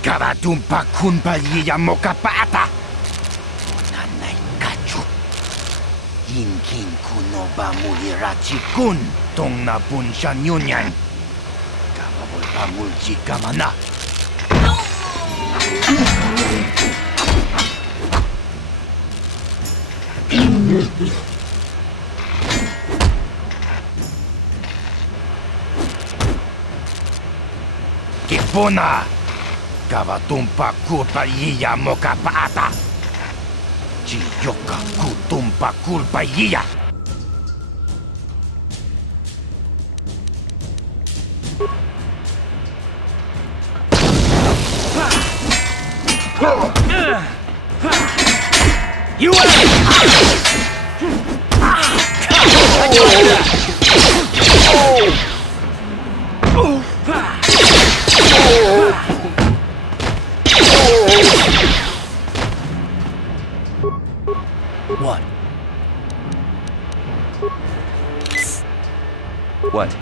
Karatumpa kunpa liya mokapata. Nanay kachu. Inkin kuno ba mulirachi kun tong napun siya nyunyan. Kamabol pa mulji kamana. Kipona. Kavatumpa kulpa liya mokapata. Chiyoka kutumpa kulpa liya. You What? What?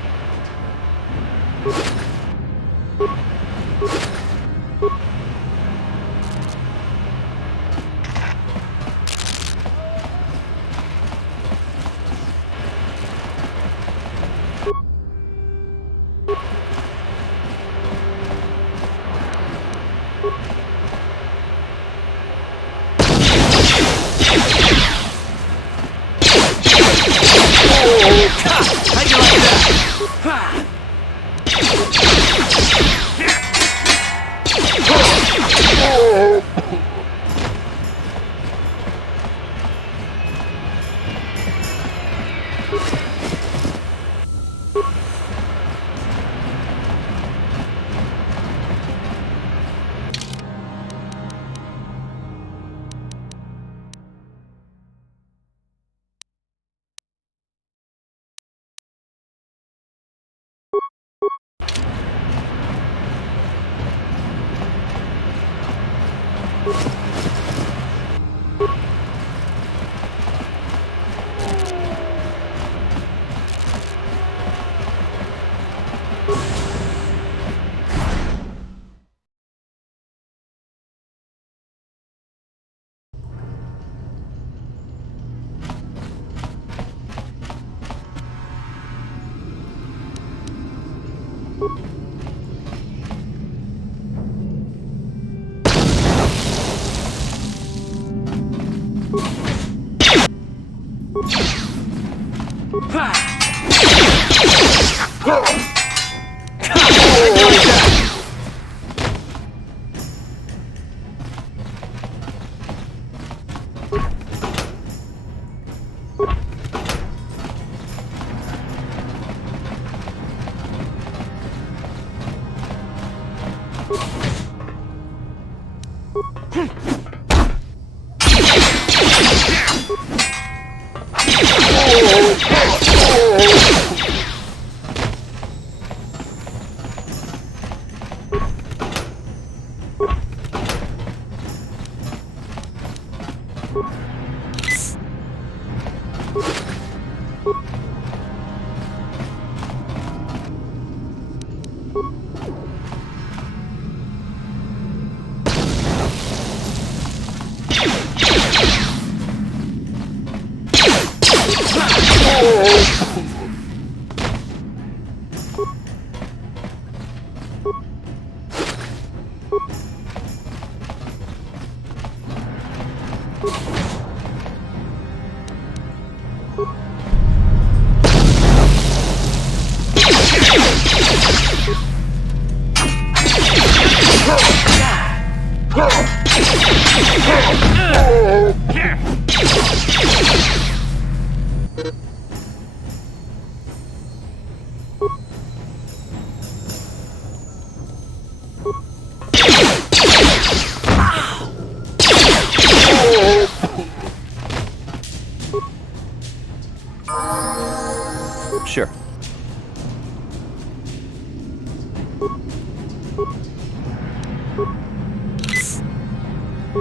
Sure.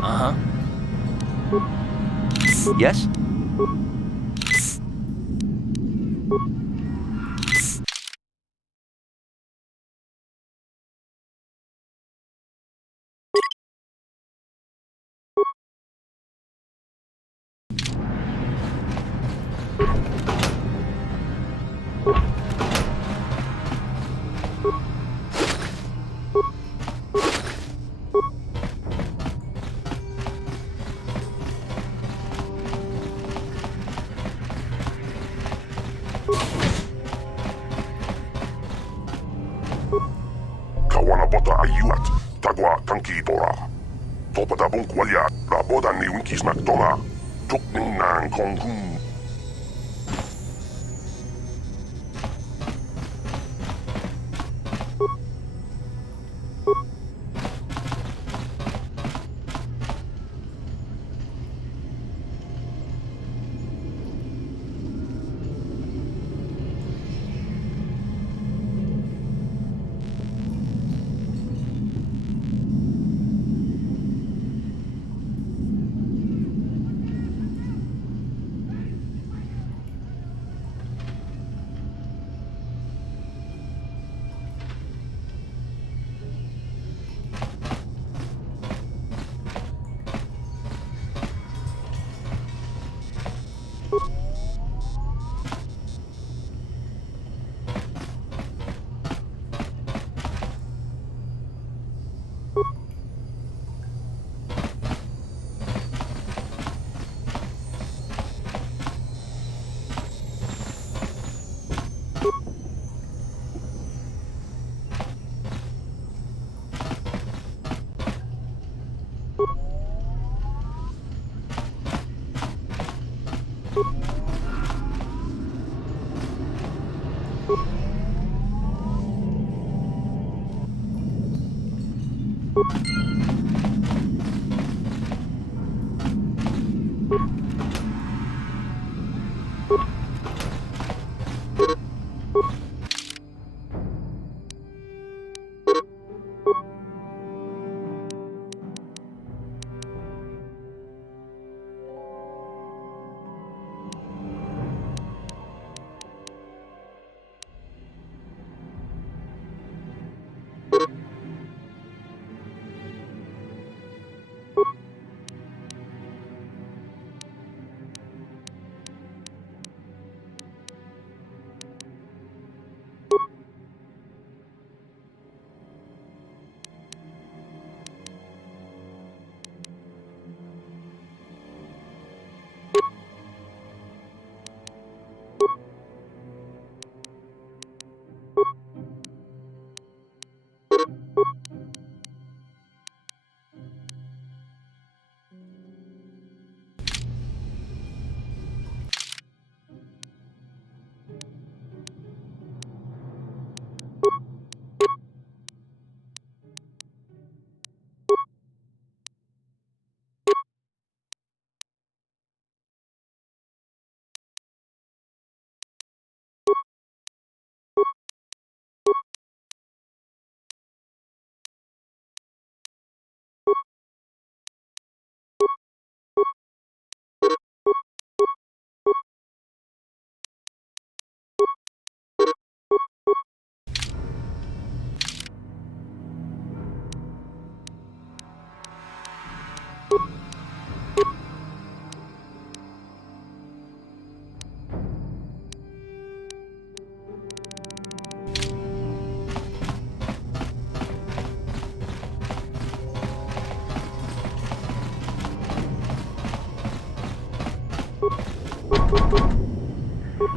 Uh-huh. Yes? bota ayuat, tagwa tangki tora. Topa da bunk walya, la boda ni winkis nak tonga. Tuk ning nang kong kum.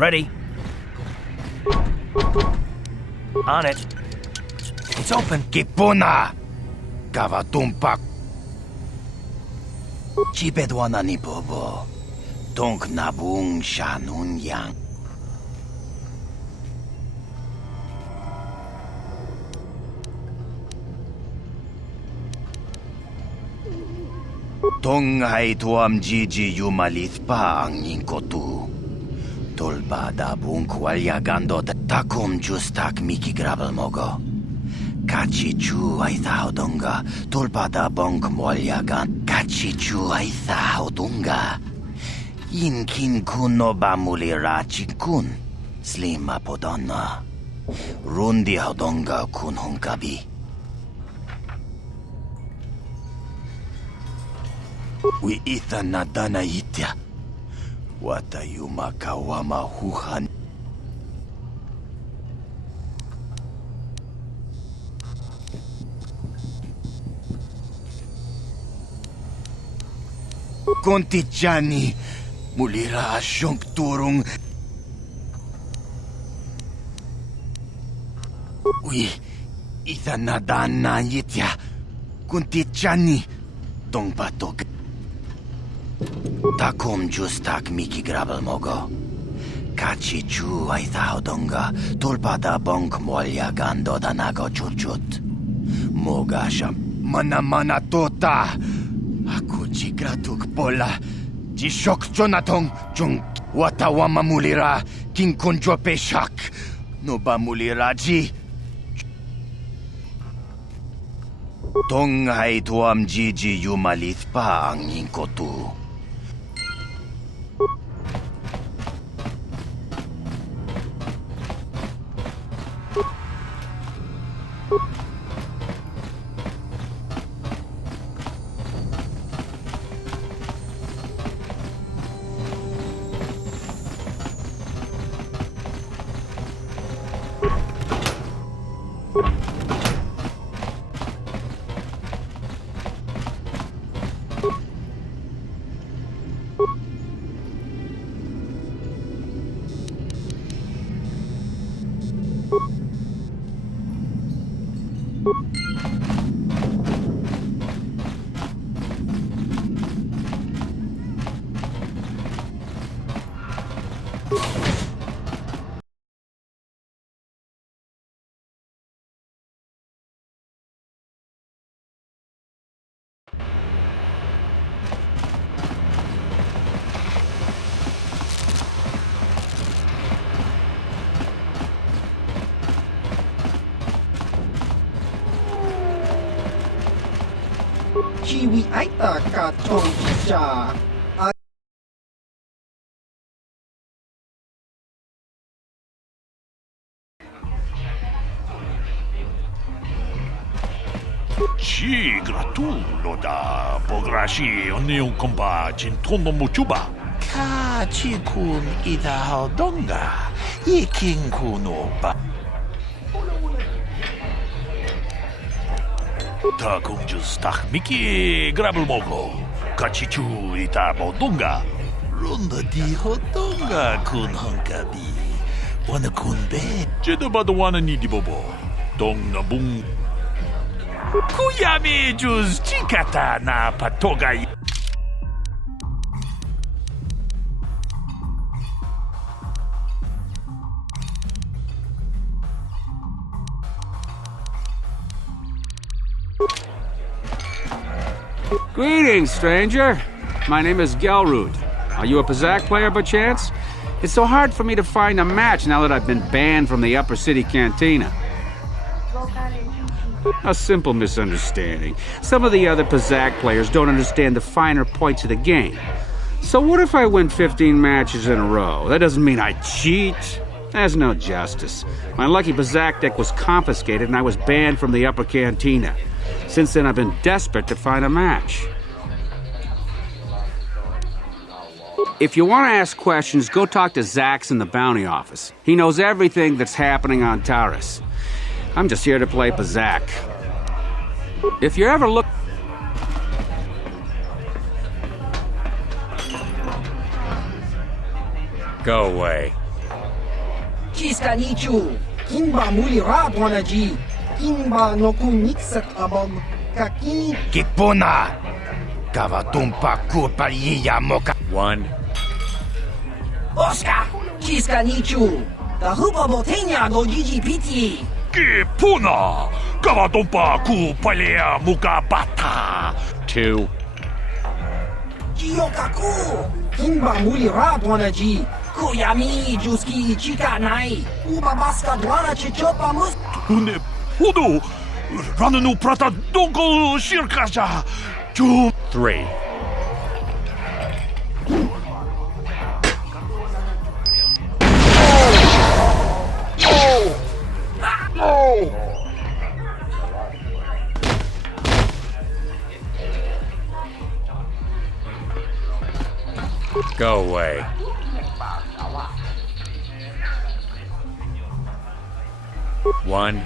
Ready. On it. It's open. Kipuna! Kavatumpak. Chipedwana ni bobo. Tonk nabung shanun yang. Tong hai tuam jiji yumalit pa ang ningkotu. Tolba da bunk walya gandot takum justak miki grabel mogo. Kachi chu ay donga. Tolba da bunk walya gan. Kachi chu ay donga. Inkin kuno ba mulira chikun. Slim apodonna. Rundi donga kun hunkabi. We itha nadana itya. Watayuma kawama huhan. Kontichani mulira asyong turong. Isa nadan na yitya. Kuntit chani. Tong patog. Takom justak miki grabel mogo. Kachi chu ay donga. Tulpada bonk molya gando danago chuchut. Moga siya mana tota. Aku jigratuk pola. Jishok jonatong jung watawa mamulira king kunjo peshak. No ba mulira ji. Tong ay tuam jiji yumalit pa ang inkotu. Chiwi aita ka tong cha. Ci gratulo da pograshi onneun komba jintono muchuba. Ka chikun ida donga. Ikin kuno ba. Ta kunjus tak miki grabel mogo. Kachichu ita bodonga. Runda di hodonga kun honkabi. Wana kun be. Jeda badawana ni di bobo. Dong na bung. Kuyami jus chikata na patoga. Greetings, stranger. My name is Gelrud. Are you a Pazak player by chance? It's so hard for me to find a match now that I've been banned from the Upper City Cantina. A simple misunderstanding. Some of the other Pazak players don't understand the finer points of the game. So what if I win 15 matches in a row? That doesn't mean I cheat. There's no justice. My lucky Pazak deck was confiscated and I was banned from the Upper Cantina. Since then, I've been desperate to find a match. If you want to ask questions, go talk to Zax in the bounty office. He knows everything that's happening on Taurus. I'm just here to play Pazak. If you're ever look... Go away. Chiska nichu. Kimba muli radwana ji. Kimba no kunixat abog. Kakini. Kipuna! Kavatumpa kupaliya moka. One. Oscar. Chiska nichu. The hupa botenya go GGPT. Ki puna. Kavatompa ku palea muka bata. Two. Jiyokaku. Kimba muli radwana ji. Kuyami juski chika nai. Uba baska dwana chichopa mus. Une podo. Rananu prata donko shirkasha. Chu. Three. Go away. One.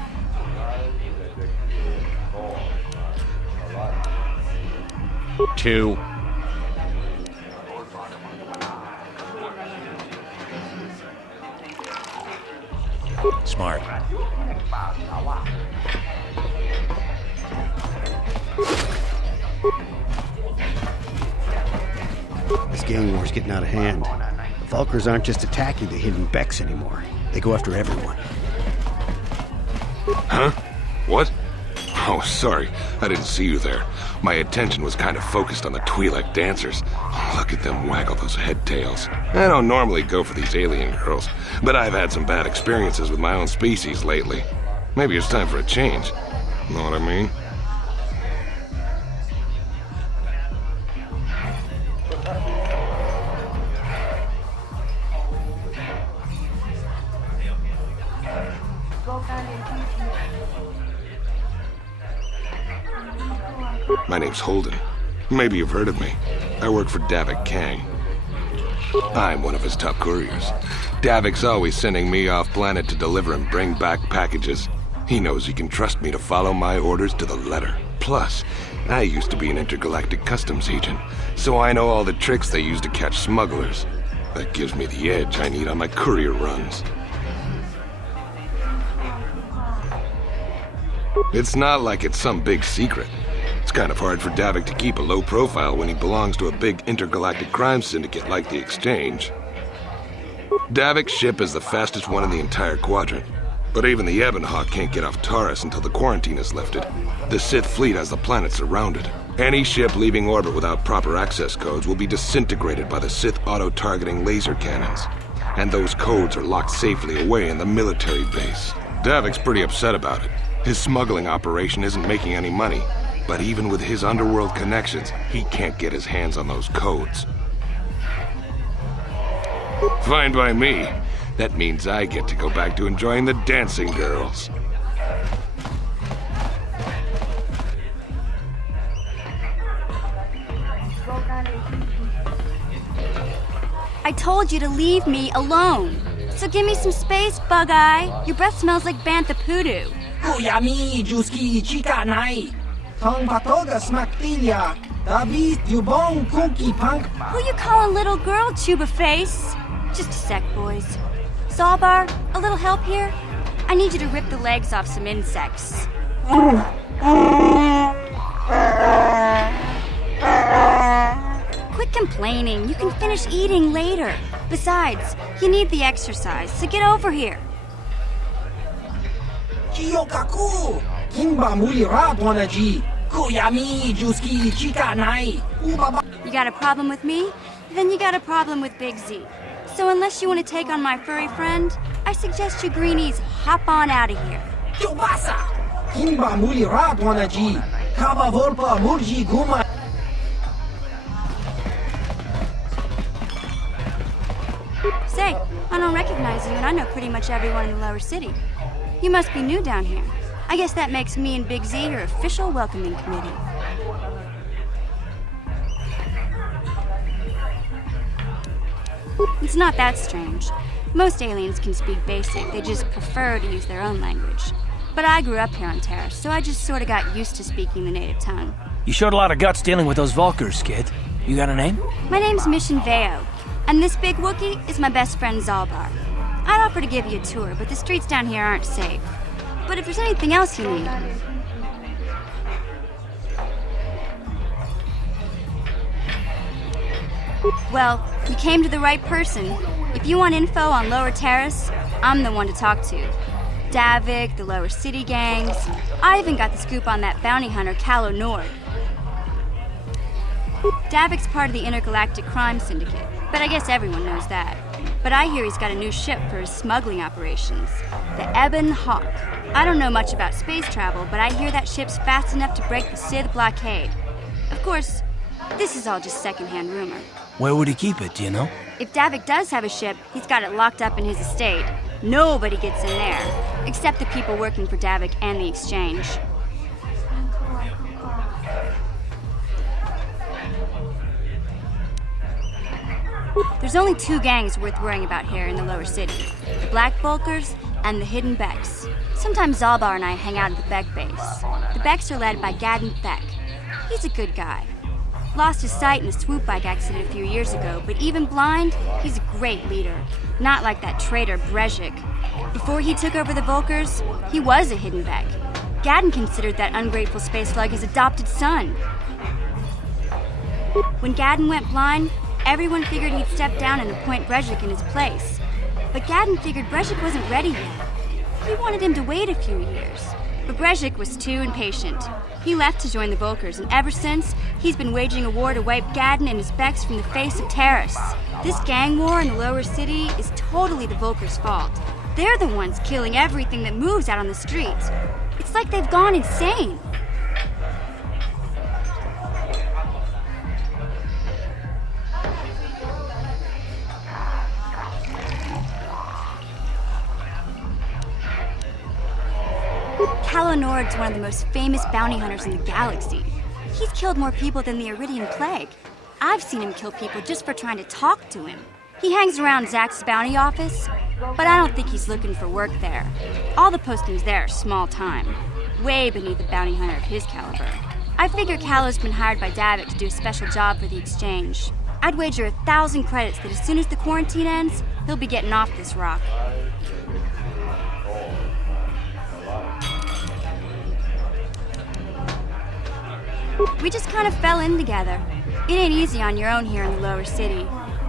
Two. Smart. gang war's getting out of hand. The Vulkars aren't just attacking the hidden Becks anymore. They go after everyone. Huh? What? Oh, sorry. I didn't see you there. My attention was kind of focused on the Twi'lek dancers. Look at them waggle those head tails. I don't normally go for these alien girls, but I've had some bad experiences with my own species lately. Maybe it's time for a change. Know what I mean? My name's Holden. Maybe you've heard of me. I work for Davik Kang. I'm one of his top couriers. Davik's always sending me off planet to deliver and bring back packages. He knows he can trust me to follow my orders to the letter. Plus, I used to be an intergalactic customs agent, so I know all the tricks they use to catch smugglers. That gives me the edge I need on my courier runs. It's not like it's some big secret. It's kind of hard for Davik to keep a low profile when he belongs to a big intergalactic crime syndicate like the Exchange. Davik's ship is the fastest one in the entire quadrant. But even the Ebonhawk can't get off Taurus until the quarantine is lifted. The Sith fleet has the planet surrounded. Any ship leaving orbit without proper access codes will be disintegrated by the Sith auto-targeting laser cannons. And those codes are locked safely away in the military base. Davik's pretty upset about it. His smuggling operation isn't making any money. But even with his underworld connections, he can't get his hands on those codes. Fine by me. That means I get to go back to enjoying the dancing girls. I told you to leave me alone. So give me some space, Bug-Eye. Your breath smells like Bantha Poodoo. Kuyami, Juski, Chika Nai. Tong Patoga Smaktilia. David Dubong Cookie Punk. Who you calling little girl, Chuba Face? Just a sec, boys. Zalbar, a little help here? I need you to rip the legs off some insects. Quit complaining. You can finish eating later. Besides, you need the exercise, so get over here. Kiyokaku. Kimba Muli Radwanaji. Kuyami, Juski, Chika Nai. Ubaba. You got a problem with me? Then you got a problem with Big Z. So unless you want to take on my furry friend, I suggest you greenies hop on out of here. Chobasa. Kimba Muli Radwanaji. Kaba Volpa Murji Guma. Say, I don't recognize you, and I know pretty much everyone in the lower city. You must be new down here. I guess that makes me and Big Z your official welcoming committee. It's not that strange. Most aliens can speak basic, they just prefer to use their own language. But I grew up here on Terra, so I just sort of got used to speaking the native tongue. You showed a lot of guts dealing with those Vulkars, kid. You got a name? My name's Mission Veo, and this big Wookiee is my best friend Zalbar. I'd offer to give you a tour, but the streets down here aren't safe. But if there's anything else you need... Well, you came to the right person. If you want info on Lower Terrace, I'm the one to talk to. Davik, the Lower City gangs. I even got the scoop on that bounty hunter, Calo Nord. Davik's part of the Intergalactic Crime Syndicate, but I guess everyone knows that. But I hear he's got a new ship for his smuggling operations, the Ebon Hawk. I don't know much about space travel, but I hear that ship's fast enough to break the Sith blockade. Of course, this is all just secondhand rumor. Where would he keep it, do you know? If Davik does have a ship, he's got it locked up in his estate. Nobody gets in there, except the people working for Davik and the Exchange. There's only two gangs worth worrying about here in the lower city. The Black Vulkars and the Hidden Becks. Sometimes Zalbar and I hang out at the Beck base. The Becks are led by Gadden Thek. He's a good guy. Lost his sight in a swoop bike accident a few years ago, but even blind, he's a great leader. Not like that traitor Brezhik. Before he took over the Vulkars, he was a Hidden Beck. Gadden considered that ungrateful space slug his adopted son. When Gadden went blind, Everyone figured he'd step down and appoint Brejik in his place. But Gadden figured Brejik wasn't ready yet. He wanted him to wait a few years. But Brejik was too impatient. He left to join the Volkers, and ever since, he's been waging a war to wipe Gadden and his Becks from the face of Terrace. This gang war in the lower city is totally the Volkers' fault. They're the ones killing everything that moves out on the streets. It's like they've gone insane. Calo Nord's one of the most famous bounty hunters in the galaxy. He's killed more people than the Iridian Plague. I've seen him kill people just for trying to talk to him. He hangs around Zack's bounty office, but I don't think he's looking for work there. All the postings there are small time, way beneath a bounty hunter of his caliber. I figure Calo's been hired by Davik to do a special job for the exchange. I'd wager 1,000 credits that as soon as the quarantine ends, he'll be getting off this rock. We just kind of fell in together. It ain't easy on your own here in the lower city.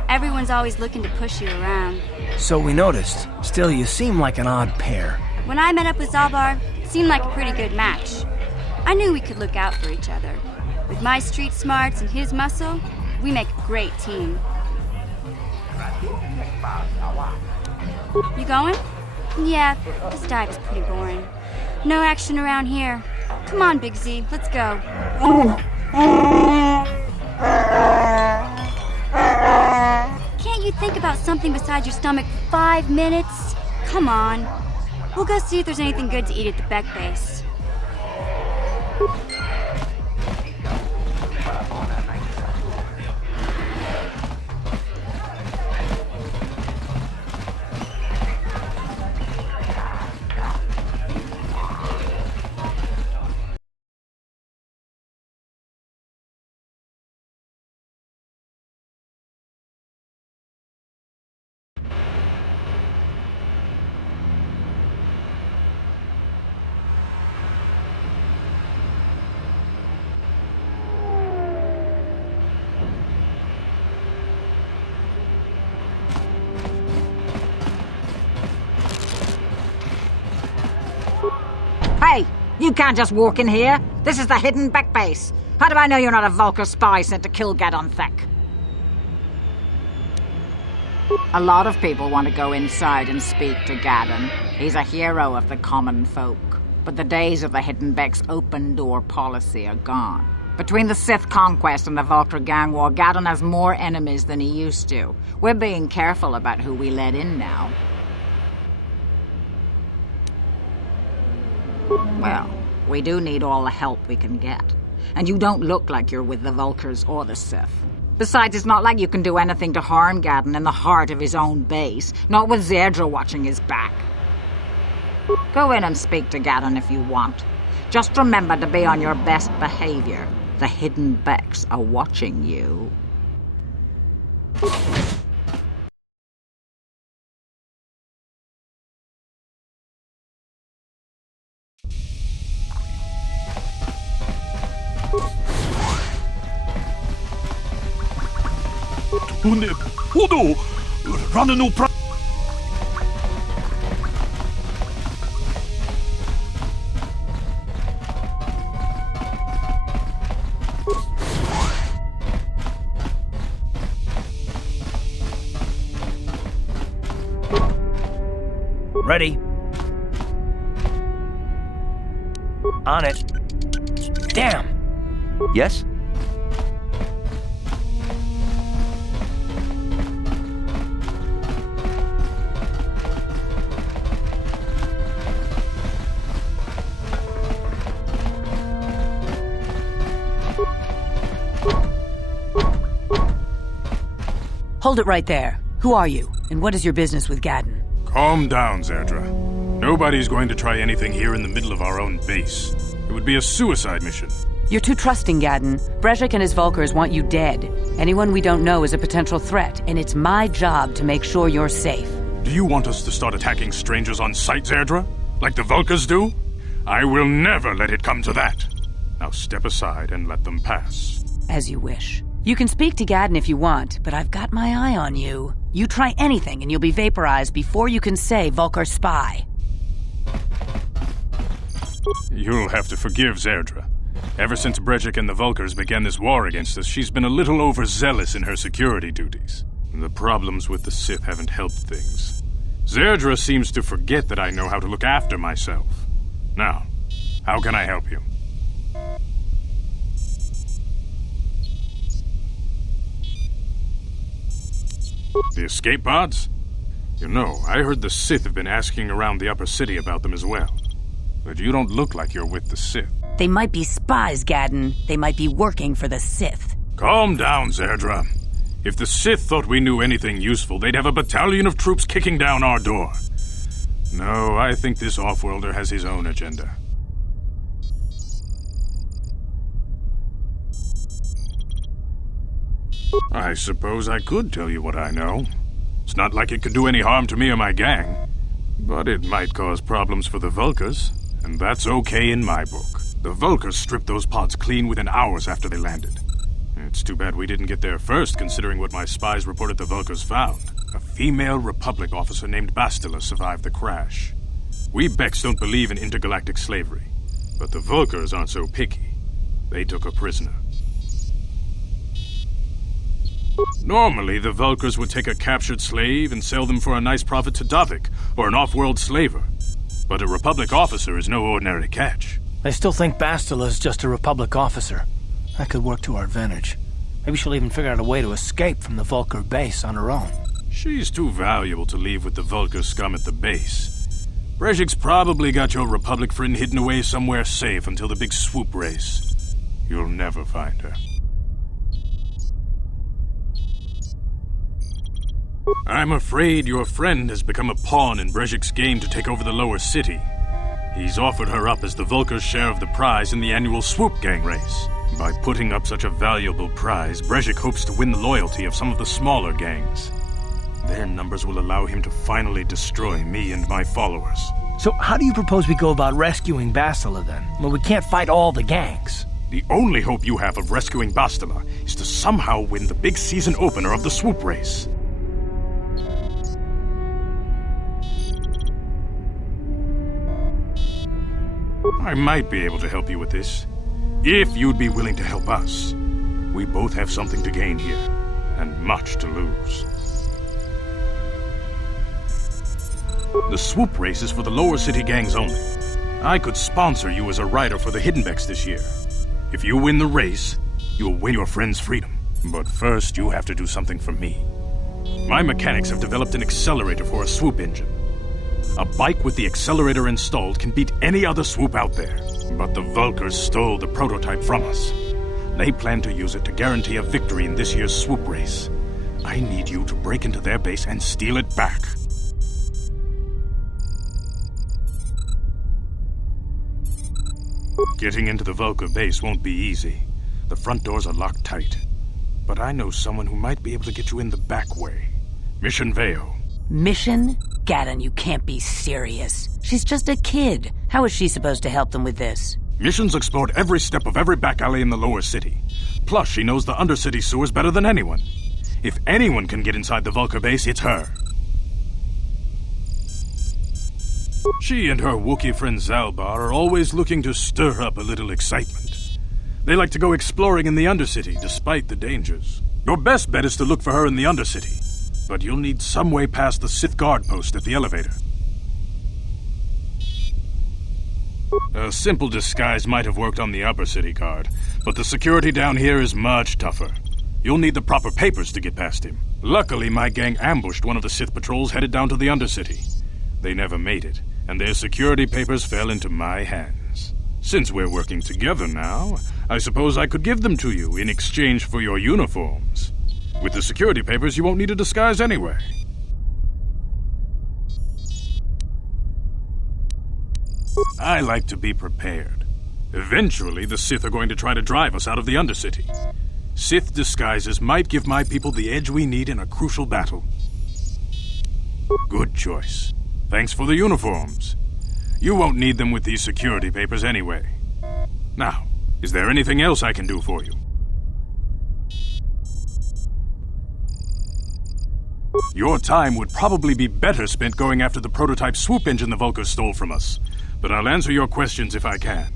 Everyone's always looking to push you around. So we noticed. Still, you seem like an odd pair. When I met up with Zalbar, it seemed like a pretty good match. I knew we could look out for each other. With my street smarts and his muscle, we make a great team. You going? Yeah, this dive is pretty boring. No action around here. Come on, Big Z, let's go. Can't you think about something besides your stomach for 5 minutes? Come on. We'll go see if there's anything good to eat at the Beck base. Hey, you can't just walk in here. This is the hidden Beck base. How do I know you're not a Vulkar spy sent to kill Gadon Thek? A lot of people want to go inside and speak to Gadon. He's a hero of the common folk. But the days of the hidden Beck's open-door policy are gone. Between the Sith conquest and the Vulkar gang war, Gadon has more enemies than he used to. We're being careful about who we let in now. Well, we do need all the help we can get. And you don't look like you're with the Vulkars or the Sith. Besides, it's not like you can do anything to harm Gadon in the heart of his own base, not with Zerdra watching his back. Go in and speak to Gadon if you want. Just remember to be on your best behavior. The hidden Becks are watching you. 근데 포도 라는 오프라 Ready. On it. Damn. Yes? Hold it right there. Who are you, and what is your business with Gadon? Calm down, Zerdra. Nobody's going to try anything here in the middle of our own base. It would be a suicide mission. You're too trusting, Gadon. Brejik and his Vulkars want you dead. Anyone we don't know is a potential threat, and it's my job to make sure you're safe. Do you want us to start attacking strangers on sight, Zerdra? Like the Vulkars do? I will never let it come to that. Now step aside and let them pass. As you wish. You can speak to Gadden if you want, but I've got my eye on you. You try anything and you'll be vaporized before you can say Vulcar spy. You'll have to forgive Zerdra. Ever since Brejik and the Vulkars began this war against us, she's been a little overzealous in her security duties. The problems with the Sith haven't helped things. Zerdra seems to forget that I know how to look after myself. Now, how can I help you? The escape pods? You know, I heard the Sith have been asking around the upper city about them as well. But you don't look like you're with the Sith. They might be spies, Gadden. They might be working for the Sith. Calm down, Zerdra. If the Sith thought we knew anything useful, they'd have a battalion of troops kicking down our door. No, I think this off-worlder has his own agenda. I suppose I could tell you what I know. It's not like it could do any harm to me or my gang. But it might cause problems for the Vulkars, and that's okay in my book. The Vulkars stripped those pods clean within hours after they landed. It's too bad we didn't get there first, considering what my spies reported the Vulkars found. A female Republic officer named Bastila survived the crash. We Becks don't believe in intergalactic slavery, but the Vulkars aren't so picky. They took her prisoner. Normally, the Vulkars would take a captured slave and sell them for a nice profit to Davik, or an off-world slaver. But a Republic officer is no ordinary catch. I still think Bastila is just a Republic officer. That could work to our advantage. Maybe she'll even figure out a way to escape from the Vulkar base on her own. She's too valuable to leave with the Vulkar scum at the base. Brejik's probably got your Republic friend hidden away somewhere safe until the big swoop race. You'll never find her. I'm afraid your friend has become a pawn in Brejik's game to take over the lower city. He's offered her up as the Vulkar's share of the prize in the annual Swoop Gang race. By putting up such a valuable prize, Brejik hopes to win the loyalty of some of the smaller gangs. Their numbers will allow him to finally destroy me and my followers. So how do you propose we go about rescuing Bastila then? Well, we can't fight all the gangs. The only hope you have of rescuing Bastila is to somehow win the big season opener of the Swoop race. I might be able to help you with this, if you'd be willing to help us. We both have something to gain here, and much to lose. The swoop race is for the lower city gangs only. I could sponsor you as a rider for the Hiddenbecks this year. If you win the race, you'll win your friend's freedom. But first, you have to do something for me. My mechanics have developed an accelerator for a swoop engine. A bike with the accelerator installed can beat any other swoop out there. But the Vulkars stole the prototype from us. They plan to use it to guarantee a victory in this year's swoop race. I need you to break into their base and steal it back. Getting into the Vulkar base won't be easy. The front doors are locked tight. But I know someone who might be able to get you in the back way. Mission Veo. Mission? Gadden, you can't be serious. She's just a kid. How is she supposed to help them with this? Mission's explored every step of every back alley in the lower city. Plus, she knows the undercity sewers better than anyone. If anyone can get inside the Vulkar base, it's her. She and her Wookiee friend Zalbar are always looking to stir up a little excitement. They like to go exploring in the Undercity, despite the dangers. Your best bet is to look for her in the Undercity, but you'll need some way past the Sith guard post at the elevator. A simple disguise might have worked on the Upper City guard, but the security down here is much tougher. You'll need the proper papers to get past him. Luckily, my gang ambushed one of the Sith patrols headed down to the Undercity. They never made it, and their security papers fell into my hands. Since we're working together now, I suppose I could give them to you in exchange for your uniforms. With the security papers, you won't need a disguise anyway. I like to be prepared. Eventually, the Sith are going to try to drive us out of the Undercity. Sith disguises might give my people the edge we need in a crucial battle. Good choice. Thanks for the uniforms. You won't need them with these security papers anyway. Now, is there anything else I can do for you? Your time would probably be better spent going after the prototype swoop engine the Vulkars stole from us. But I'll answer your questions if I can.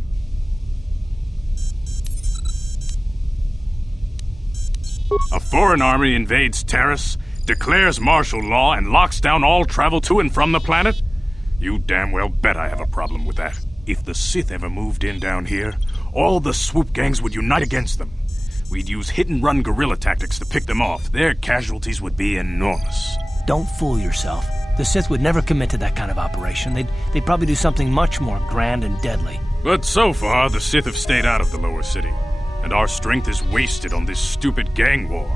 A foreign army invades Terrace, declares martial law, and locks down all travel to and from the planet? You damn well bet I have a problem with that. If the Sith ever moved in down here, all the swoop gangs would unite against them. We'd use hit-and-run guerrilla tactics to pick them off. Their casualties would be enormous. Don't fool yourself. The Sith would never commit to that kind of operation. They'd probably do something much more grand and deadly. But so far, the Sith have stayed out of the lower city, and our strength is wasted on this stupid gang war.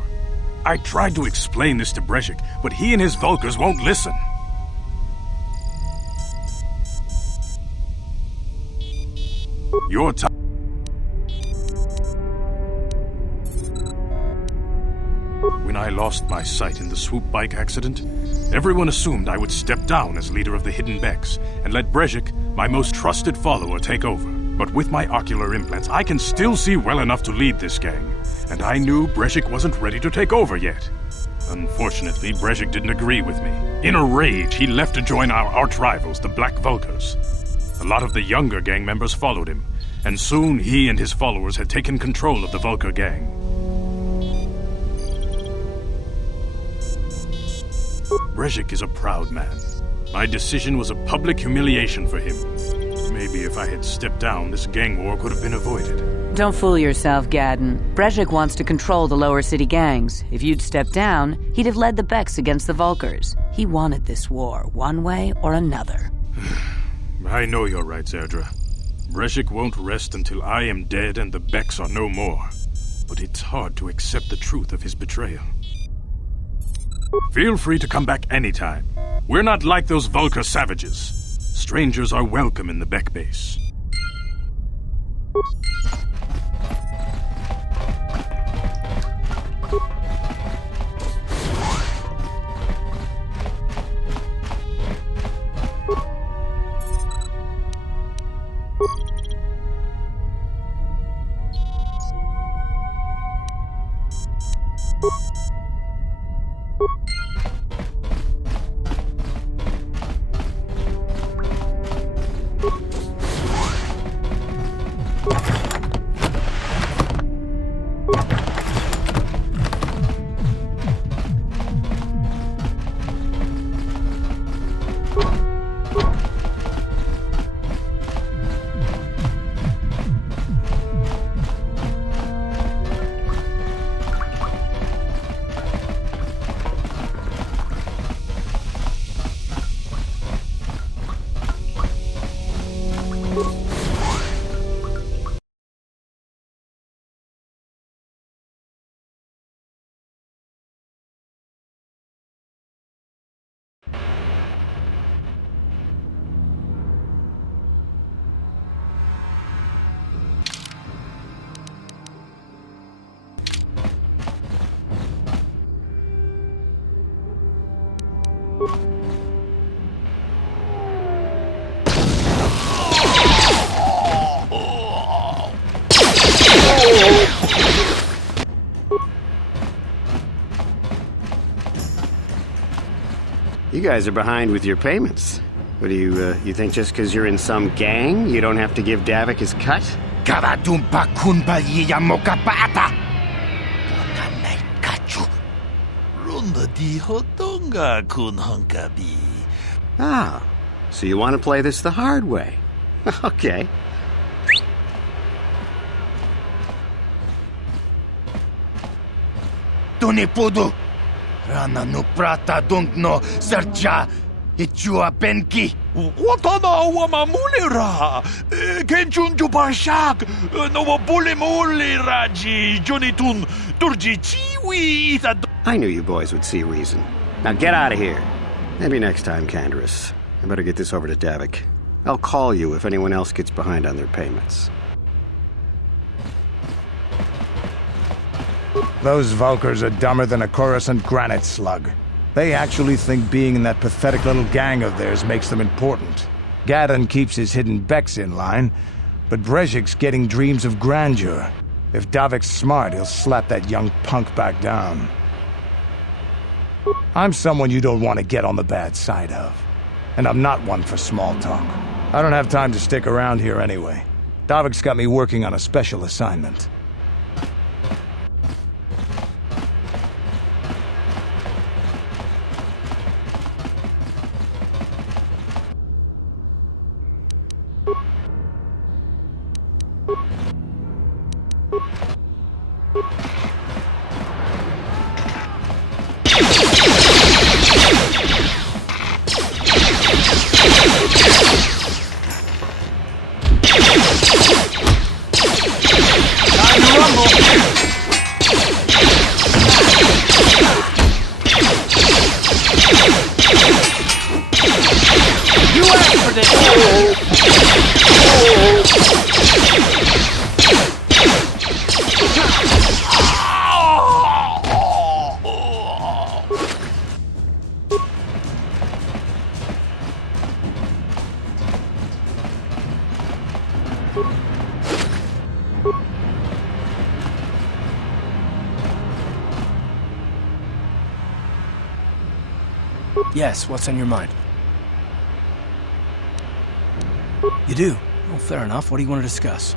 I tried to explain this to Brezhik, but he and his Vulkars won't listen. Your time. When I lost my sight in the swoop bike accident, everyone assumed I would step down as leader of the Hidden Becks and let Brezhik, my most trusted follower, take over. But with my ocular implants, I can still see well enough to lead this gang, and I knew Brezhik wasn't ready to take over yet. Unfortunately, Brezhik didn't agree with me. In a rage, he left to join our arch-rivals, the Black Vulkars. A lot of the younger gang members followed him, and soon he and his followers had taken control of the Vulkar gang. Brezhik is a proud man. My decision was a public humiliation for him. Maybe if I had stepped down, this gang war could have been avoided. Don't fool yourself, Gadden. Brezhik wants to control the lower city gangs. If you'd stepped down, he'd have led the Becks against the Vulkars. He wanted this war, one way or another. I know you're right, Zerdra. Brezhik won't rest until I am dead and the Becks are no more. But it's hard to accept the truth of his betrayal. Feel free to come back anytime. We're not like those Vulkar savages. Strangers are welcome in the Beck base. You guys are behind with your payments. What do you think just because you're in some gang, you don't have to give Davik his cut? Kavadumpa kunbalyiya mokapata! Konanay kachu. Runda di hotonga kun hunkabi. Ah, so you want to play this the hard way. Okay. Tunipudu! Rana no prata dunkno sercha ichua penki. Watana wamamulira. Kenchunju barshak. No bulimuli raji jonitun turji chiwi ita. I knew you boys would see reason. Now get out of here. Maybe next time, Canderous. I better get this over to Davik. I'll call you if anyone else gets behind on their payments. Those Vulkars are dumber than a Coruscant granite slug. They actually think being in that pathetic little gang of theirs makes them important. Gadden keeps his hidden Becks in line, but Brezhik's getting dreams of grandeur. If Davik's smart, he'll slap that young punk back down. I'm someone you don't want to get on the bad side of. And I'm not one for small talk. I don't have time to stick around here anyway. Davik's got me working on a special assignment. Yes, what's on your mind? You do? Well, fair enough. What do you want to discuss?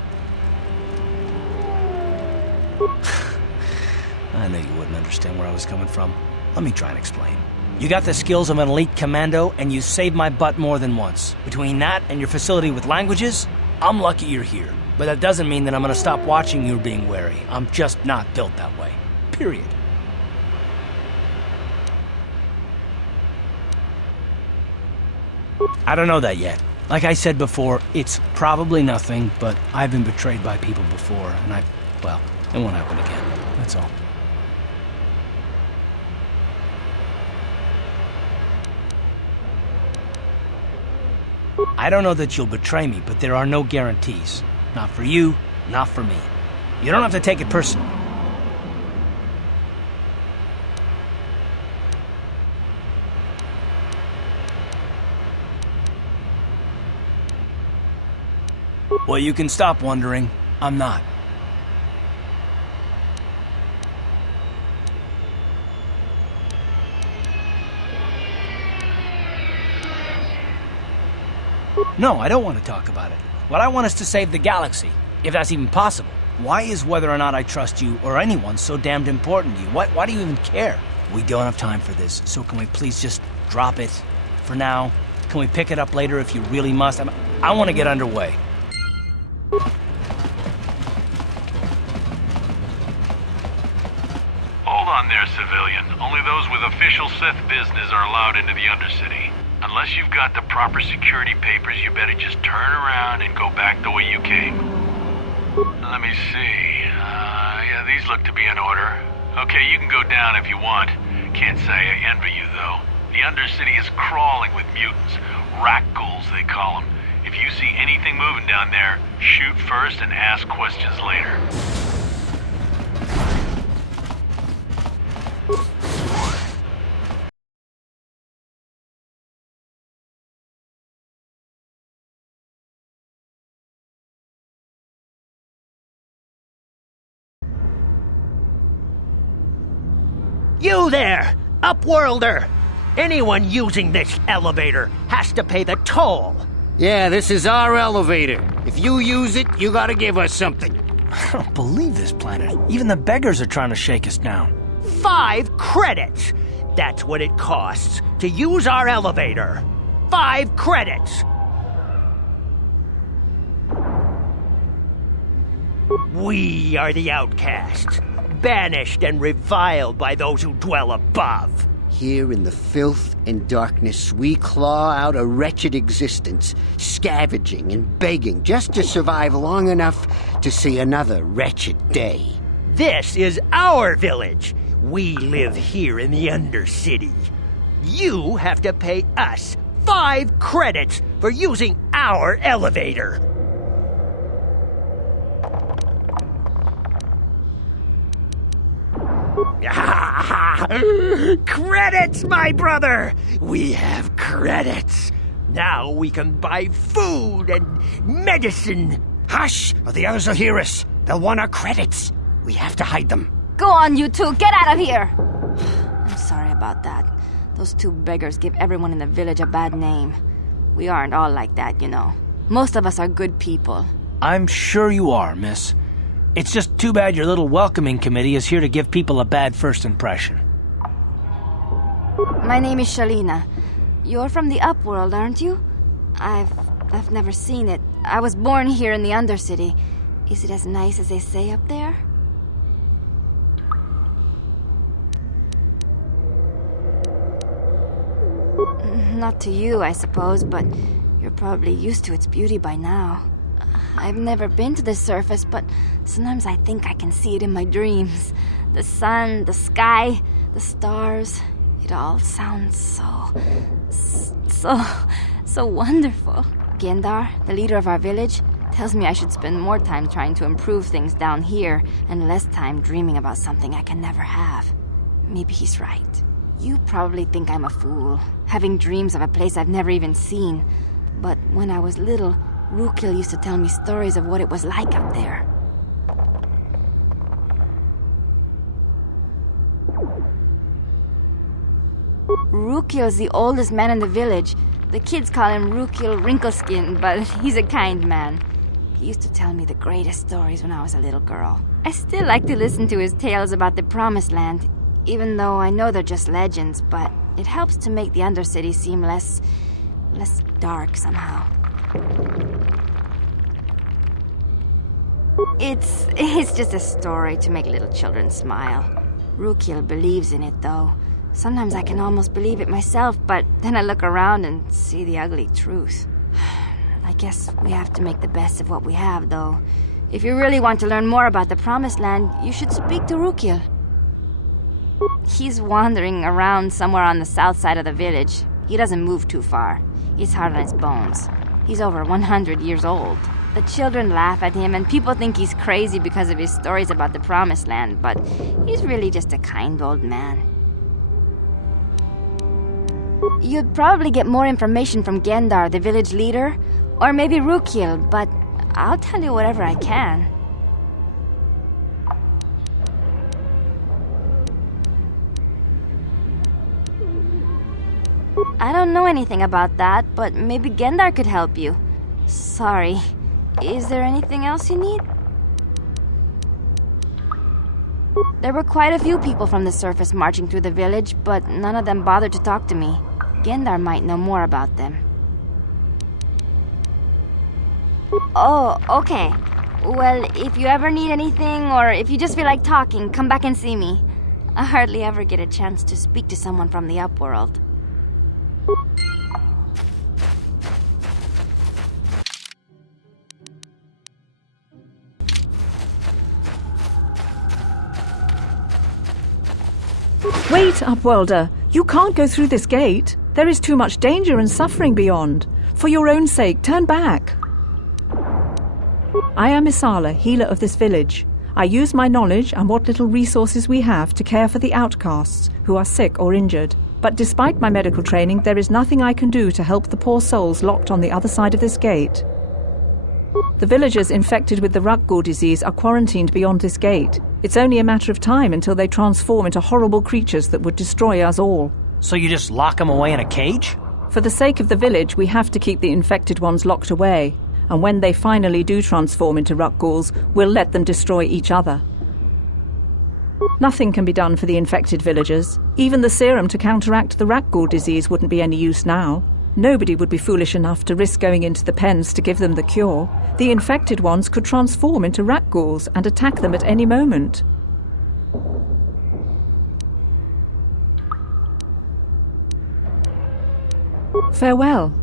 I knew you wouldn't understand where I was coming from. Let me try and explain. You got the skills of an elite commando, and you saved my butt more than once. Between that and your facility with languages, I'm lucky you're here. But that doesn't mean that I'm gonna stop watching you being wary. I'm just not built that way. Period. I don't know that yet. Like I said before, it's probably nothing, but I've been betrayed by people before, and well, it won't happen again. That's all. I don't know that you'll betray me, but there are no guarantees. Not for you, not for me. You don't have to take it personally. Well, you can stop wondering. I'm not. No, I don't want to talk about it. What I want is to save the galaxy, if that's even possible. Why is whether or not I trust you or anyone so damned important to you? Why do you even care? We don't have time for this, so can we please just drop it for now? Can we pick it up later if you really must? I want to get underway. Hold on there, civilian. Only those with official Sith business are allowed into the Undercity. Unless you've got the proper security papers, you better just turn around and go back the way you came. Let me see. Yeah, these look to be in order. Okay, you can go down if you want. Can't say I envy you, though. The Undercity is crawling with mutants. Rat ghouls, they call them. If you see anything moving down there, shoot first and ask questions later. You there, Upworlder! Anyone using this elevator has to pay the toll. Yeah, this is our elevator. If you use it, you gotta give us something. I don't believe this planet. Even the beggars are trying to shake us down. 5 credits! That's what it costs to use our elevator. 5 credits! We are the outcasts, banished and reviled by those who dwell above. Here in the filth and darkness, we claw out a wretched existence, scavenging and begging just to survive long enough to see another wretched day. This is our village. We live here in the Undercity. You have to pay us 5 credits for using our elevator. Credits, my brother! We have credits. Now we can buy food and medicine. Hush, or the others will hear us. They'll want our credits. We have to hide them. Go on, you two. Get out of here. I'm sorry about that. Those two beggars give everyone in the village a bad name. We aren't all like that, you know. Most of us are good people. I'm sure you are, miss. It's just too bad your little welcoming committee is here to give people a bad first impression. My name is Shalina. You're from the Upworld, aren't you? I've never seen it. I was born here in the Undercity. Is it as nice as they say up there? Not to you, I suppose, but you're probably used to its beauty by now. I've never been to the surface, but sometimes I think I can see it in my dreams. The sun, the sky, the stars. It all sounds so wonderful. Gendar, the leader of our village, tells me I should spend more time trying to improve things down here and less time dreaming about something I can never have. Maybe he's right. You probably think I'm a fool, having dreams of a place I've never even seen. But when I was little, Rukil used to tell me stories of what it was like up there. Rukil's the oldest man in the village. The kids call him Rukil Wrinkleskin, but he's a kind man. He used to tell me the greatest stories when I was a little girl. I still like to listen to his tales about the Promised Land, even though I know they're just legends, but it helps to make the Undercity seem less dark somehow. It's just a story to make little children smile. Rukil believes in it, though. Sometimes I can almost believe it myself, but then I look around and see the ugly truth. I guess we have to make the best of what we have, though. If you really want to learn more about the Promised Land, you should speak to Rukil. He's wandering around somewhere on the south side of the village. He doesn't move too far. He's hard on his bones. He's over 100 years old. The children laugh at him, and people think he's crazy because of his stories about the Promised Land, but he's really just a kind old man. You'd probably get more information from Gendar, the village leader, or maybe Rukil, but I'll tell you whatever I can. I don't know anything about that, but maybe Gendar could help you. Sorry. Is there anything else you need? There were quite a few people from the surface marching through the village, but none of them bothered to talk to me. Gendar might know more about them. Oh, okay. Well, if you ever need anything, or if you just feel like talking, come back and see me. I hardly ever get a chance to speak to someone from the Upworld. Wait, Upworlder. You can't go through this gate. There is too much danger and suffering beyond. For your own sake, turn back. I am Isala, healer of this village. I use my knowledge and what little resources we have to care for the outcasts who are sick or injured. But despite my medical training, there is nothing I can do to help the poor souls locked on the other side of this gate. The villagers infected with the Rukgul disease are quarantined beyond this gate. It's only a matter of time until they transform into horrible creatures that would destroy us all. So you just lock them away in a cage? For the sake of the village, we have to keep the infected ones locked away. And when they finally do transform into Rukguls, we'll let them destroy each other. Nothing can be done for the infected villagers. Even the serum to counteract the Rukgul disease wouldn't be any use now. Nobody would be foolish enough to risk going into the pens to give them the cure. The infected ones could transform into Rukguls and attack them at any moment. Farewell.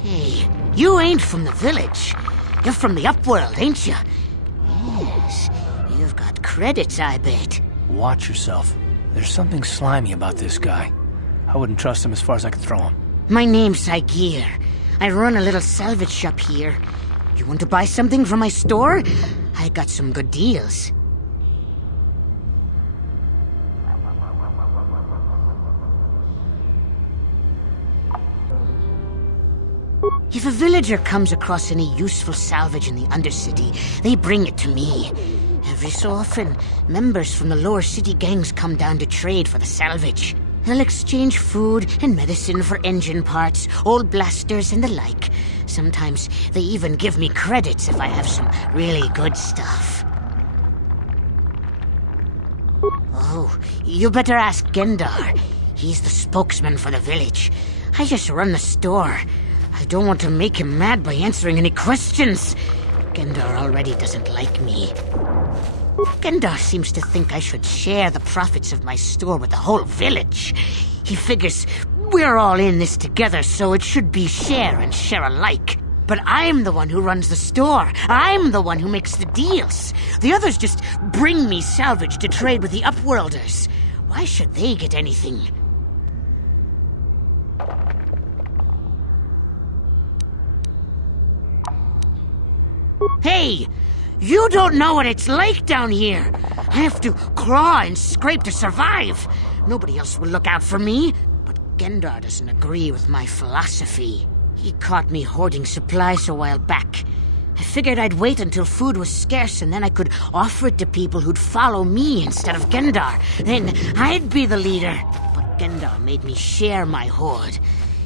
Hey, you ain't from the village. You're from the Upworld, ain't you? Yes, you've got credits, I bet. Watch yourself. There's something slimy about this guy. I wouldn't trust him as far as I could throw him. My name's Saigir. I run a little salvage shop here. You want to buy something from my store? I got some good deals. If a villager comes across any useful salvage in the Undercity, they bring it to me. Every so often, members from the lower city gangs come down to trade for the salvage. They'll exchange food and medicine for engine parts, old blasters, and the like. Sometimes they even give me credits if I have some really good stuff. Oh, you better ask Gendar. He's the spokesman for the village. I just run the store. I don't want to make him mad by answering any questions. Gendar already doesn't like me. Gendar seems to think I should share the profits of my store with the whole village. He figures we're all in this together, so it should be share and share alike. But I'm the one who runs the store. I'm the one who makes the deals. The others just bring me salvage to trade with the Upworlders. Why should they get anything? Hey! You don't know what it's like down here. I have to claw and scrape to survive. Nobody else will look out for me. But Gendar doesn't agree with my philosophy. He caught me hoarding supplies a while back. I figured I'd wait until food was scarce and then I could offer it to people who'd follow me instead of Gendar. Then I'd be the leader. But Gendar made me share my hoard.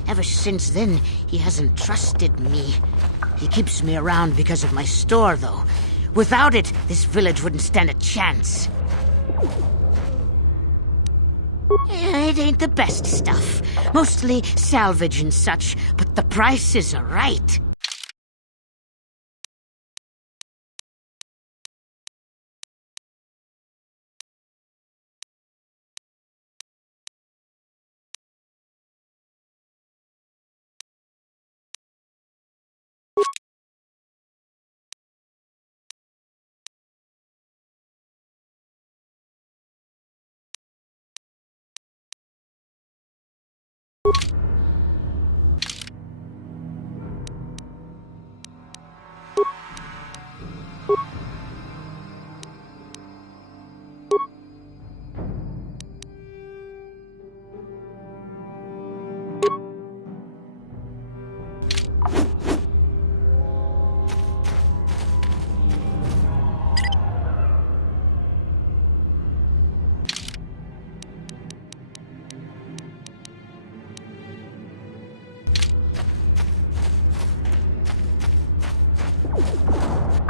Ever since then, he hasn't trusted me. He keeps me around because of my store, though. Without it, this village wouldn't stand a chance. It ain't the best stuff. Mostly salvage and such, but the prices are right.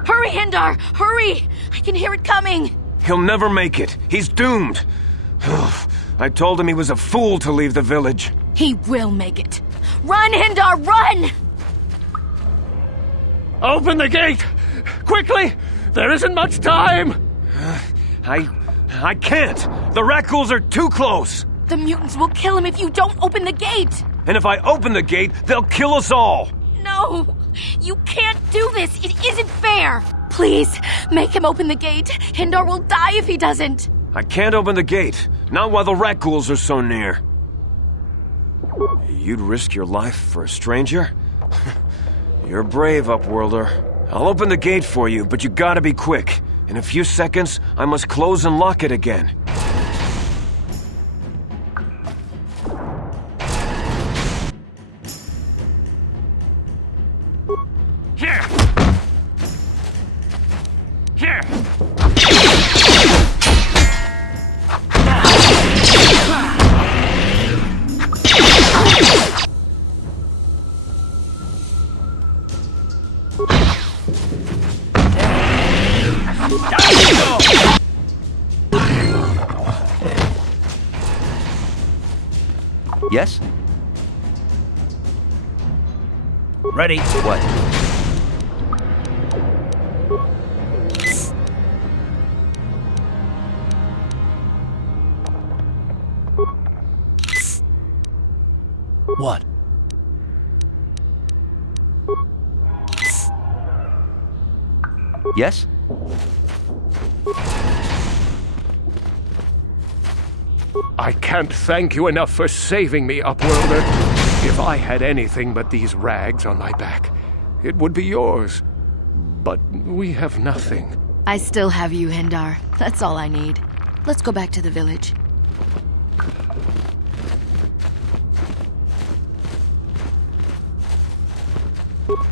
Hurry, Hendar! Hurry! I can hear it coming! He'll never make it. He's doomed. I told him he was a fool to leave the village. He will make it. Run, Hendar, run! Open the gate! Quickly! There isn't much time! I can't! The Rakghouls are too close! The mutants will kill him if you don't open the gate! And if I open the gate, they'll kill us all! No! You can't do this! It isn't fair! Please, make him open the gate. Hendar will die if he doesn't. I can't open the gate. Not while the Rakghouls are so near. You'd risk your life for a stranger? You're brave, Upworlder. I'll open the gate for you, but you gotta be quick. In a few seconds, I must close and lock it again. Here! Here! Yes? Ready. What? What? Yes? I can't thank you enough for saving me, Upworlder. If I had anything but these rags on my back, it would be yours. but we have nothing. I still have you, Hindar. That's all I need. Let's go back to the village.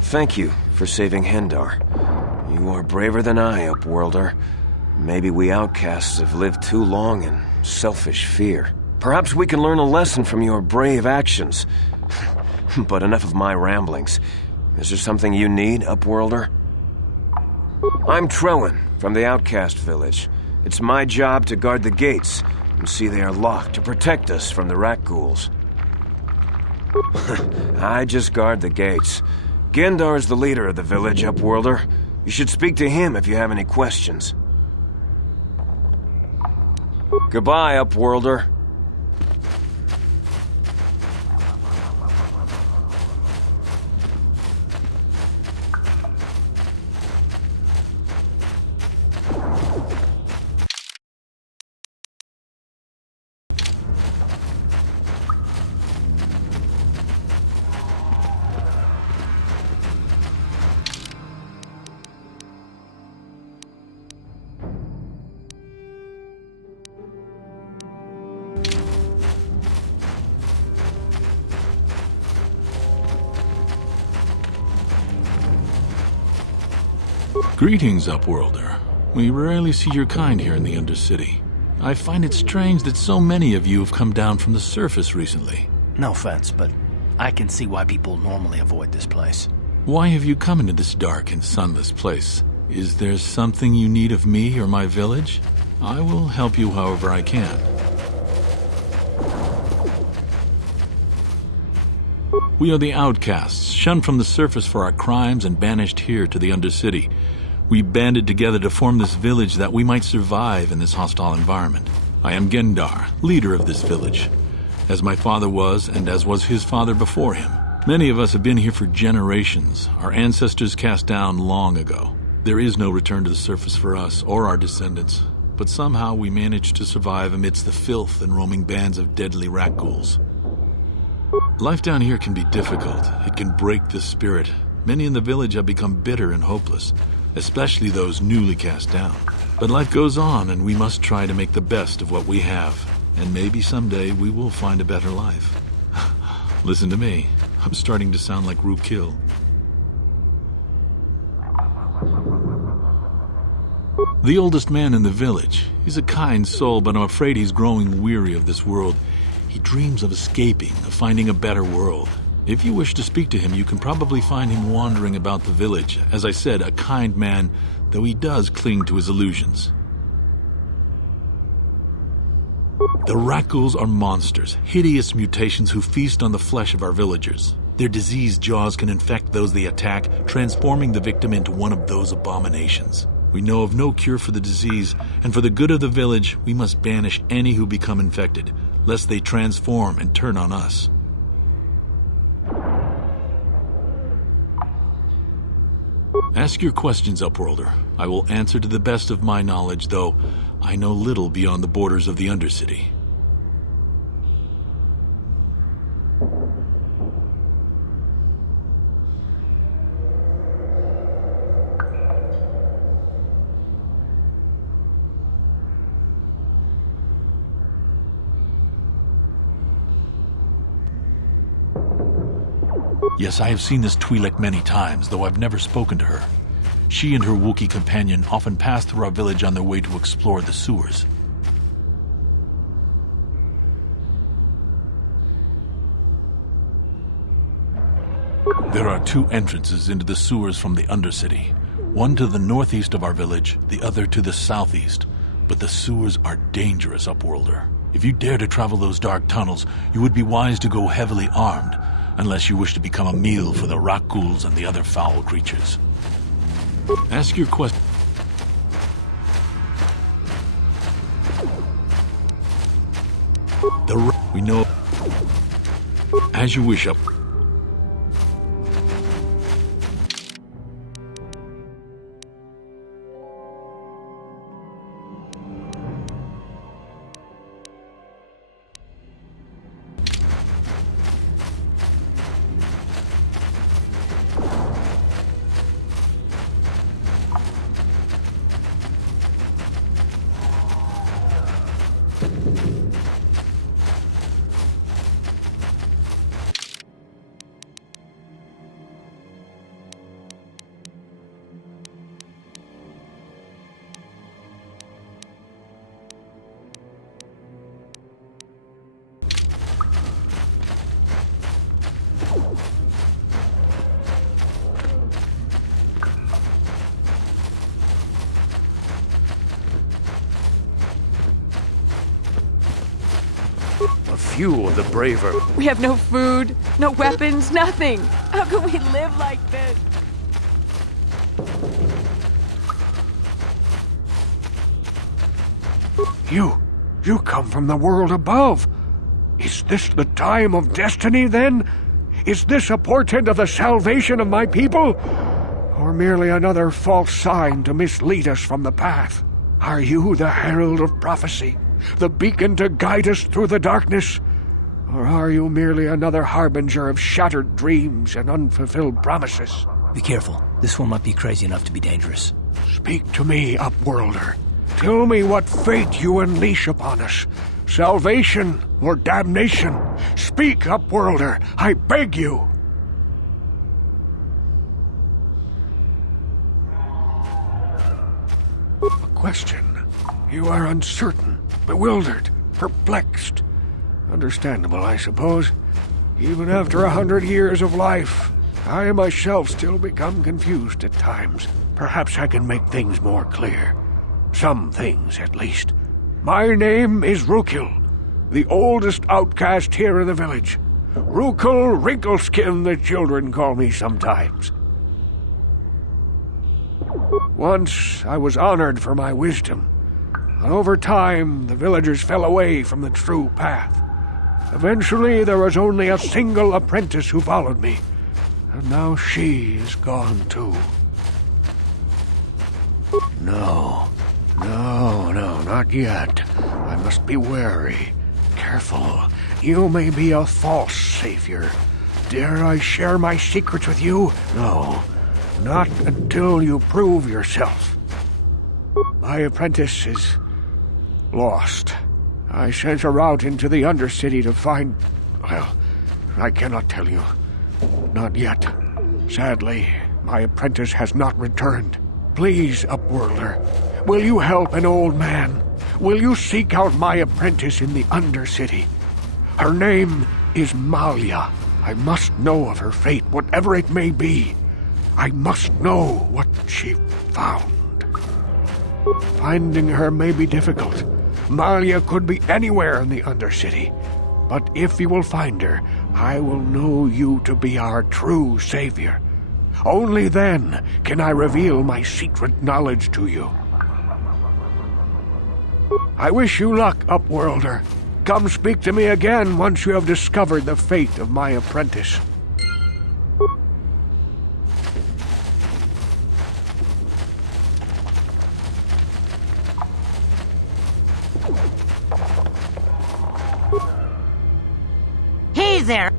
Thank you for saving Hendar. You are braver than I, Upworlder. Maybe we outcasts have lived too long in selfish fear. Perhaps we can learn a lesson from your brave actions. But enough of my ramblings. Is there something you need, Upworlder? I'm Trellin, from the Outcast Village. It's my job to guard the gates and see they are locked to protect us from the rat ghouls. I just guard the gates. Gendar is the leader of the village, Upworlder. You should speak to him if you have any questions. Goodbye, Upworlder. Greetings, Upworlder. We rarely see your kind here in the Undercity. I find it strange that so many of you have come down from the surface recently. No offense, but I can see why people normally avoid this place. Why have you come into this dark and sunless place? Is there something you need of me or my village? I will help you however I can. We are the outcasts, shunned from the surface for our crimes and banished here to the Undercity. We banded together to form this village that we might survive in this hostile environment. I am Gendar, leader of this village, as my father was and as was his father before him. Many of us have been here for generations, our ancestors cast down long ago. There is no return to the surface for us or our descendants, but somehow we managed to survive amidst the filth and roaming bands of deadly rat ghouls. Life down here can be difficult. It can break the spirit. Many in the village have become bitter and hopeless, especially those newly cast down. But life goes on, and we must try to make the best of what we have. And maybe someday we will find a better life. Listen to me. I'm starting to sound like Rukil. The oldest man in the village. He's a kind soul, but I'm afraid he's growing weary of this world. He dreams of escaping, of finding a better world. If you wish to speak to him, you can probably find him wandering about the village. As I said, a kind man, though he does cling to his illusions. The rat ghouls are monsters, hideous mutations who feast on the flesh of our villagers. Their diseased jaws can infect those they attack, transforming the victim into one of those abominations. We know of no cure for the disease, and for the good of the village, we must banish any who become infected, lest they transform and turn on us. Ask your questions, Upworlder. I will answer to the best of my knowledge, though I know little beyond the borders of the Undercity. Yes, I have seen this Twi'lek many times, though I've never spoken to her. She and her Wookiee companion often pass through our village on their way to explore the sewers. There are two entrances into the sewers from the Undercity. One to the northeast of our village, the other to the southeast. But the sewers are dangerous, Upworlder. If you dare to travel those dark tunnels, you would be wise to go heavily armed, unless you wish to become a meal for the rat ghouls and the other foul creatures. Ask your question. We know. As you wish, up. you the braver. We have no food, no weapons, nothing. How can we live like this? You come from the world above. Is this the time of destiny, then? Is this a portent of the salvation of my people? Or merely another false sign to mislead us from the path? Are you the herald of prophecy, the beacon to guide us through the darkness? Or are you merely another harbinger of shattered dreams and unfulfilled promises? Be careful. This one might be crazy enough to be dangerous. Speak to me, Upworlder. Tell me what fate you unleash upon us. Salvation or damnation? Speak, Upworlder, I beg you! A question. You are uncertain, bewildered, perplexed. Understandable, I suppose. Even after 100 years of life, I myself still become confused at times. Perhaps I can make things more clear. Some things, at least. My name is Rukil, the oldest outcast here in the village. Rukil Wrinkleskin, the children call me sometimes. Once I was honored for my wisdom, but over time the villagers fell away from the true path. Eventually there was only a single apprentice who followed me, and now she is gone too. No, not yet. I must be wary. Careful. You may be a false savior. Dare I share my secrets with you? No, not until you prove yourself. My apprentice is lost. I sent her out into the Undercity to find... Well, I cannot tell you. Not yet. Sadly, my apprentice has not returned. Please, Upworlder, will you help an old man? Will you seek out my apprentice in the Undercity? Her name is Malia. I must know of her fate, whatever it may be. I must know what she found. Finding her may be difficult. Malia could be anywhere in the Undercity. But if you will find her, I will know you to be our true savior. Only then can I reveal my secret knowledge to you. I wish you luck, Upworlder. Come speak to me again once you have discovered the fate of my apprentice. Hey there!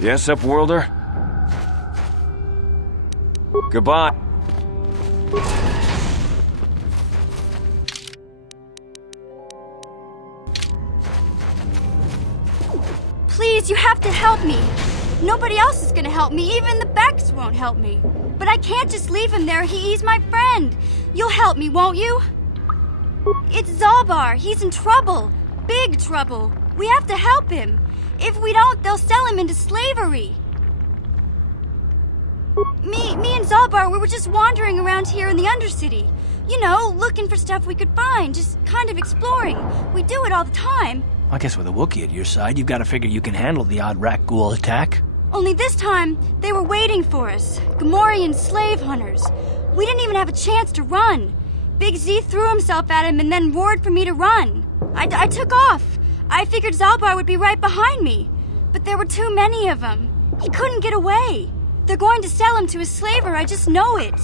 Yes, Upworlder? Goodbye. Please, you have to help me. Nobody else is gonna help me. Even the Becks won't help me. But I can't just leave him there. He's my friend. You'll help me, won't you? It's Zalbar. He's in trouble. Big trouble. We have to help him. If we don't, they'll sell him into slavery. Me and Zalbar, we were just wandering around here in the Undercity. You know, looking for stuff we could find, just kind of exploring. We do it all the time. I guess with a Wookiee at your side, you've got to figure you can handle the odd rat ghoul attack. Only this time, they were waiting for us. Gamorrean slave hunters. We didn't even have a chance to run. Big Z threw himself at him and then roared for me to run. I took off. I figured Zalbar would be right behind me. But there were too many of them. He couldn't get away. They're going to sell him to a slaver, I just know it.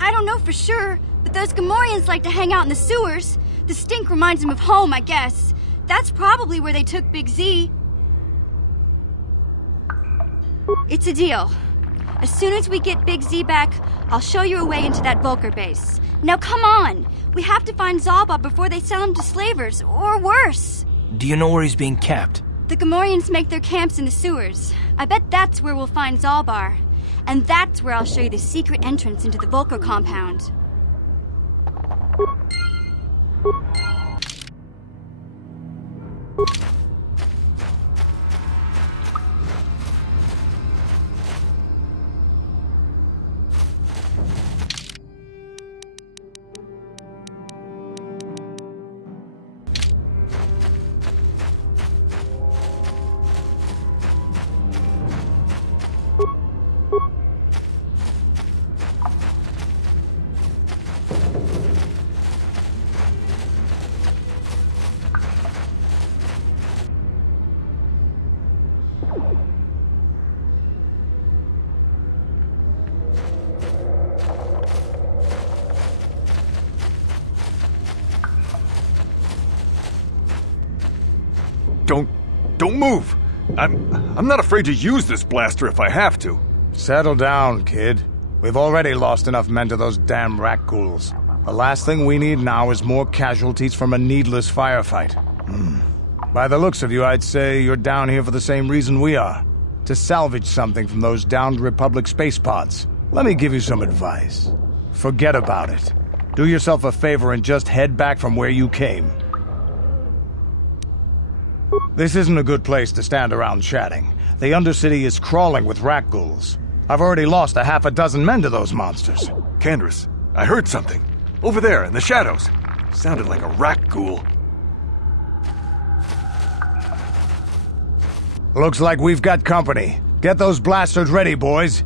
I don't know for sure, but those Gamorreans like to hang out in the sewers. The stink reminds them of home, I guess. That's probably where they took Big Z. It's a deal. As soon as we get Big Z back, I'll show you a way into that Vulker base. Now come on! We have to find Zalba before they sell him to slavers, or worse. Do you know where he's being kept? The Gamorreans make their camps in the sewers. I bet that's where we'll find Zalbar. And that's where I'll show you the secret entrance into the Vulker compound. Don't move! I'm not afraid to use this blaster if I have to. Settle down, kid. We've already lost enough men to those damn rat ghouls. The last thing we need now is more casualties from a needless firefight. By the looks of you, I'd say you're down here for the same reason we are. To salvage something from those downed Republic space pods. Let me give you some advice. Forget about it. Do yourself a favor and just head back from where you came. This isn't a good place to stand around chatting. The Undercity is crawling with rat ghouls. I've already lost a half a dozen men to those monsters. Candace, I heard something. Over there, in the shadows. Sounded like a rat ghoul. Looks like we've got company. Get those blasters ready, boys.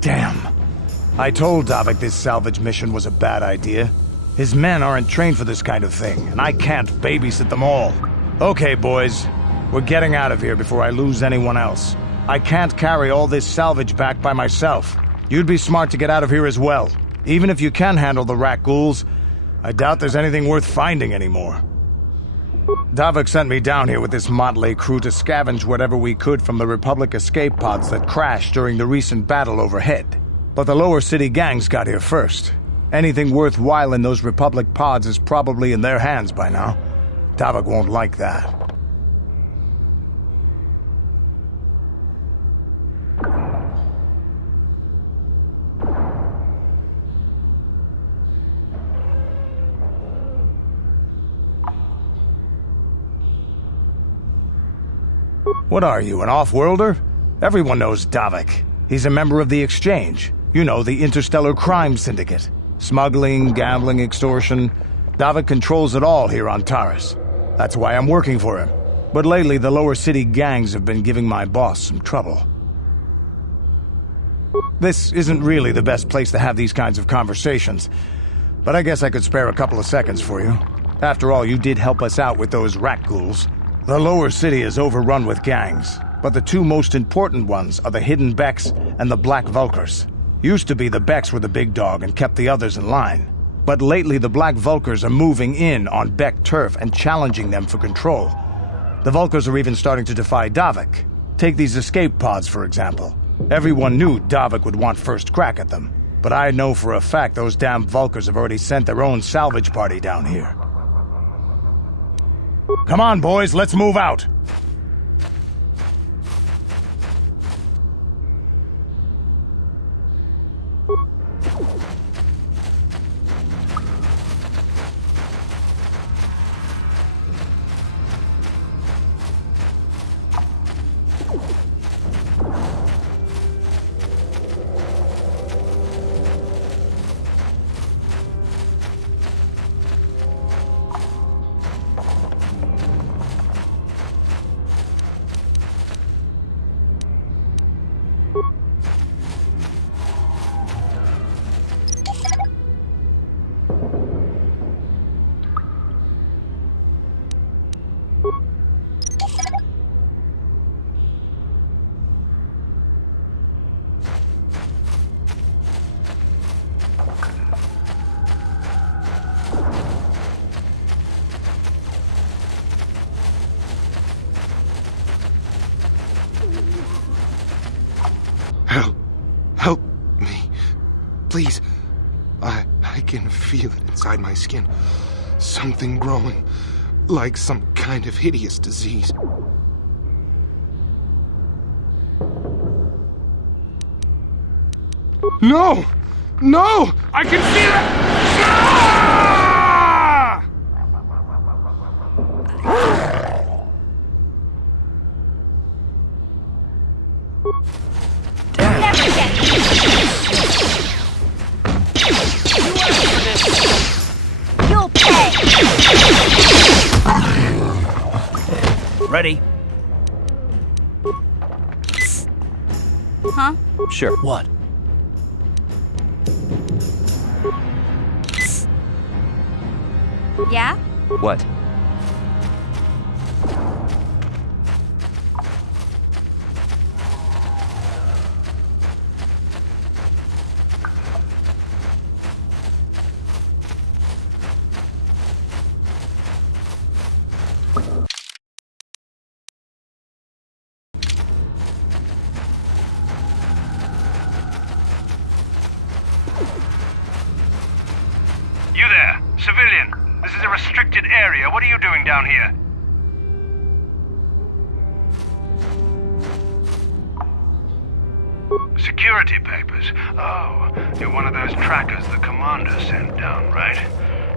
Damn. I told Davik this salvage mission was a bad idea. His men aren't trained for this kind of thing, and I can't babysit them all. Okay, boys. We're getting out of here before I lose anyone else. I can't carry all this salvage back by myself. You'd be smart to get out of here as well. Even if you can handle the rat ghouls, I doubt there's anything worth finding anymore. Davik sent me down here with this motley crew to scavenge whatever we could from the Republic escape pods that crashed during the recent battle overhead. But the lower city gangs got here first. Anything worthwhile in those Republic pods is probably in their hands by now. Davik won't like that. What are you, an off-worlder? Everyone knows Davik. He's a member of the Exchange. You know, the Interstellar Crime Syndicate. Smuggling, gambling, extortion. Davik controls it all here on Taris. That's why I'm working for him. But lately, the lower city gangs have been giving my boss some trouble. This isn't really the best place to have these kinds of conversations, but I guess I could spare a couple of seconds for you. After all, you did help us out with those rat ghouls. The lower city is overrun with gangs, but the two most important ones are the Hidden Becks and the Black Vulkers. Used to be the Becks were the big dog and kept the others in line. But lately the Black Vulkers are moving in on Beck turf and challenging them for control. The Vulkers are even starting to defy Davik. Take these escape pods, for example. Everyone knew Davik would want first crack at them, but I know for a fact those damn Vulkers have already sent their own salvage party down here. Come on, boys, let's move out! Help me. Please. I can feel it inside my skin. Something growing. Like some kind of hideous disease. No! No! I can feel it! You'll pay! Ready? Huh? Sure. What? Yeah? What? You there, civilian. This is a restricted area. What are you doing down here? Security papers. Oh, you're one of those trackers the commander sent down, right?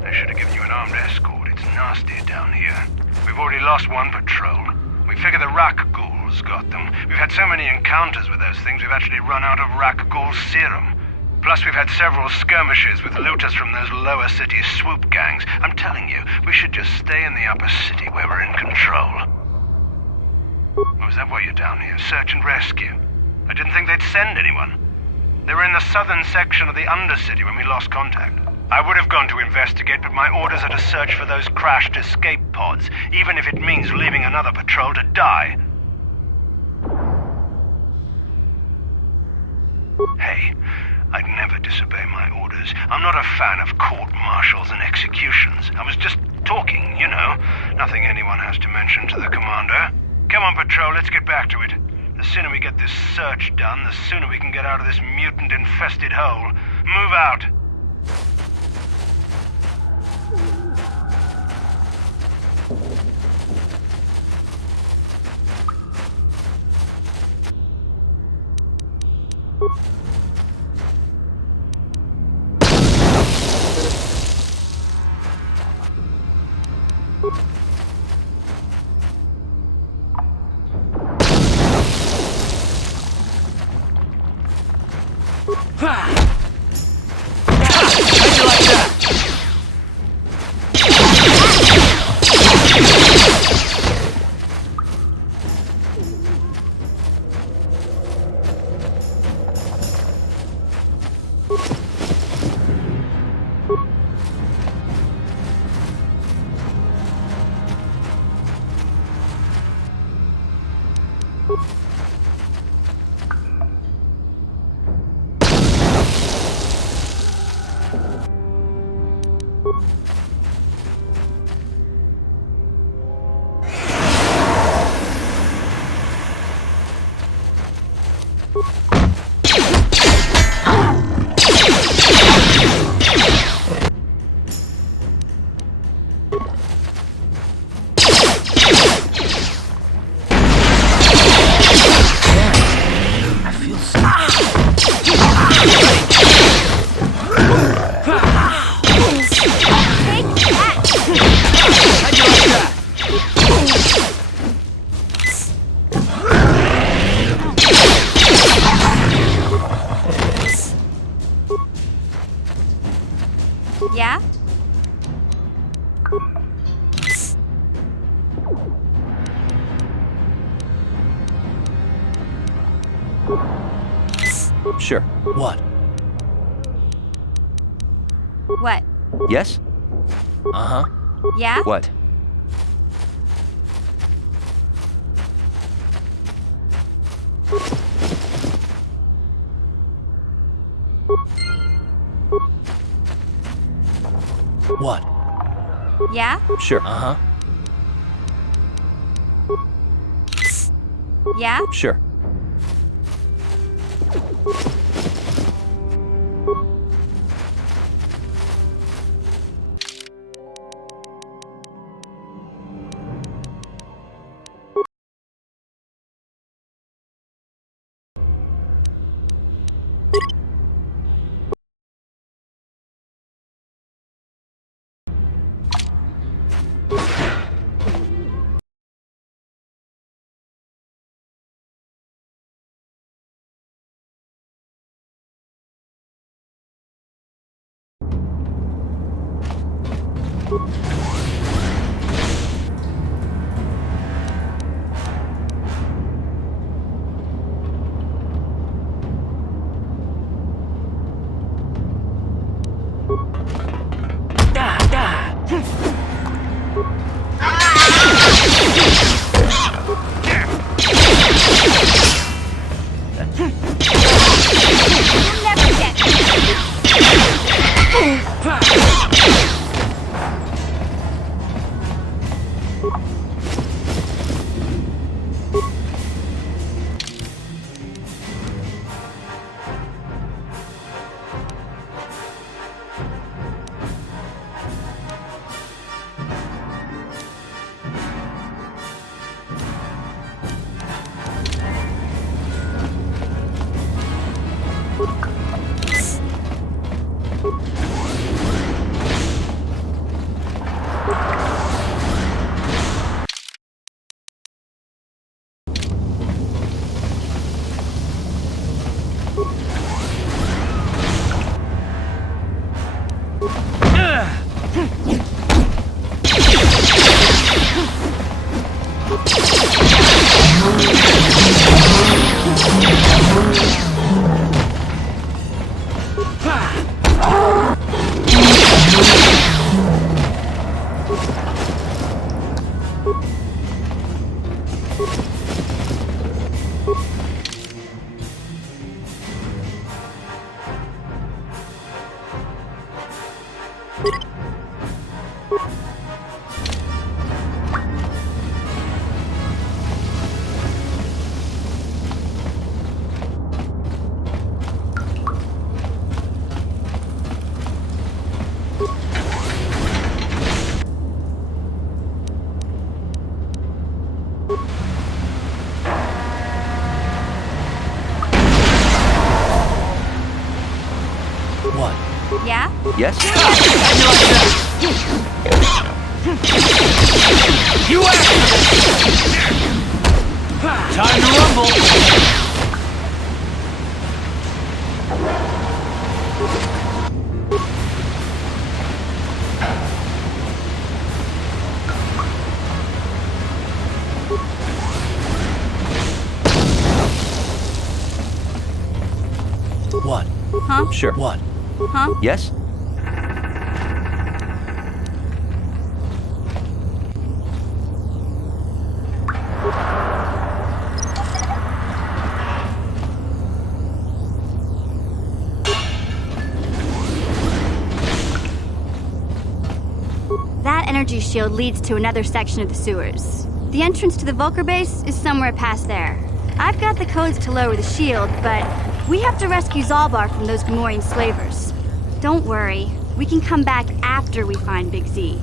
They should have given you an armed escort. It's nasty down here. We've already lost one patrol. We figure the Rak ghouls got them. We've had so many encounters with those things, we've actually run out of Rak ghoul serum. Plus, we've had several skirmishes with looters from those lower city swoop gangs. I'm telling you, we should just stay in the upper city where we're in control. Oh, is that why you're down here? Search and rescue? I didn't think they'd send anyone. They were in the southern section of the Undercity when we lost contact. I would have gone to investigate, but my orders are to search for those crashed escape pods, even if it means leaving another patrol to die. Hey, I'd never disobey my orders. I'm not a fan of court-martials and executions. I was just talking, you know. Nothing anyone has to mention to the commander. Come on, patrol, let's get back to it. The sooner we get this search done, the sooner we can get out of this mutant-infested hole. Move out! Sure. What? What? Yes? Uh-huh. Yeah? What? What? Yeah? Sure. Uh-huh. Yeah? Sure. What? Yeah? Yes? You Time to rumble! What? Huh? Sure. What? Huh? Yes? That energy shield leads to another section of the sewers. The entrance to the Volker base is somewhere past there. I've got the codes to lower the shield, but we have to rescue Zalbar from those Gamorrean slavers. Don't worry, we can come back after we find Big Z.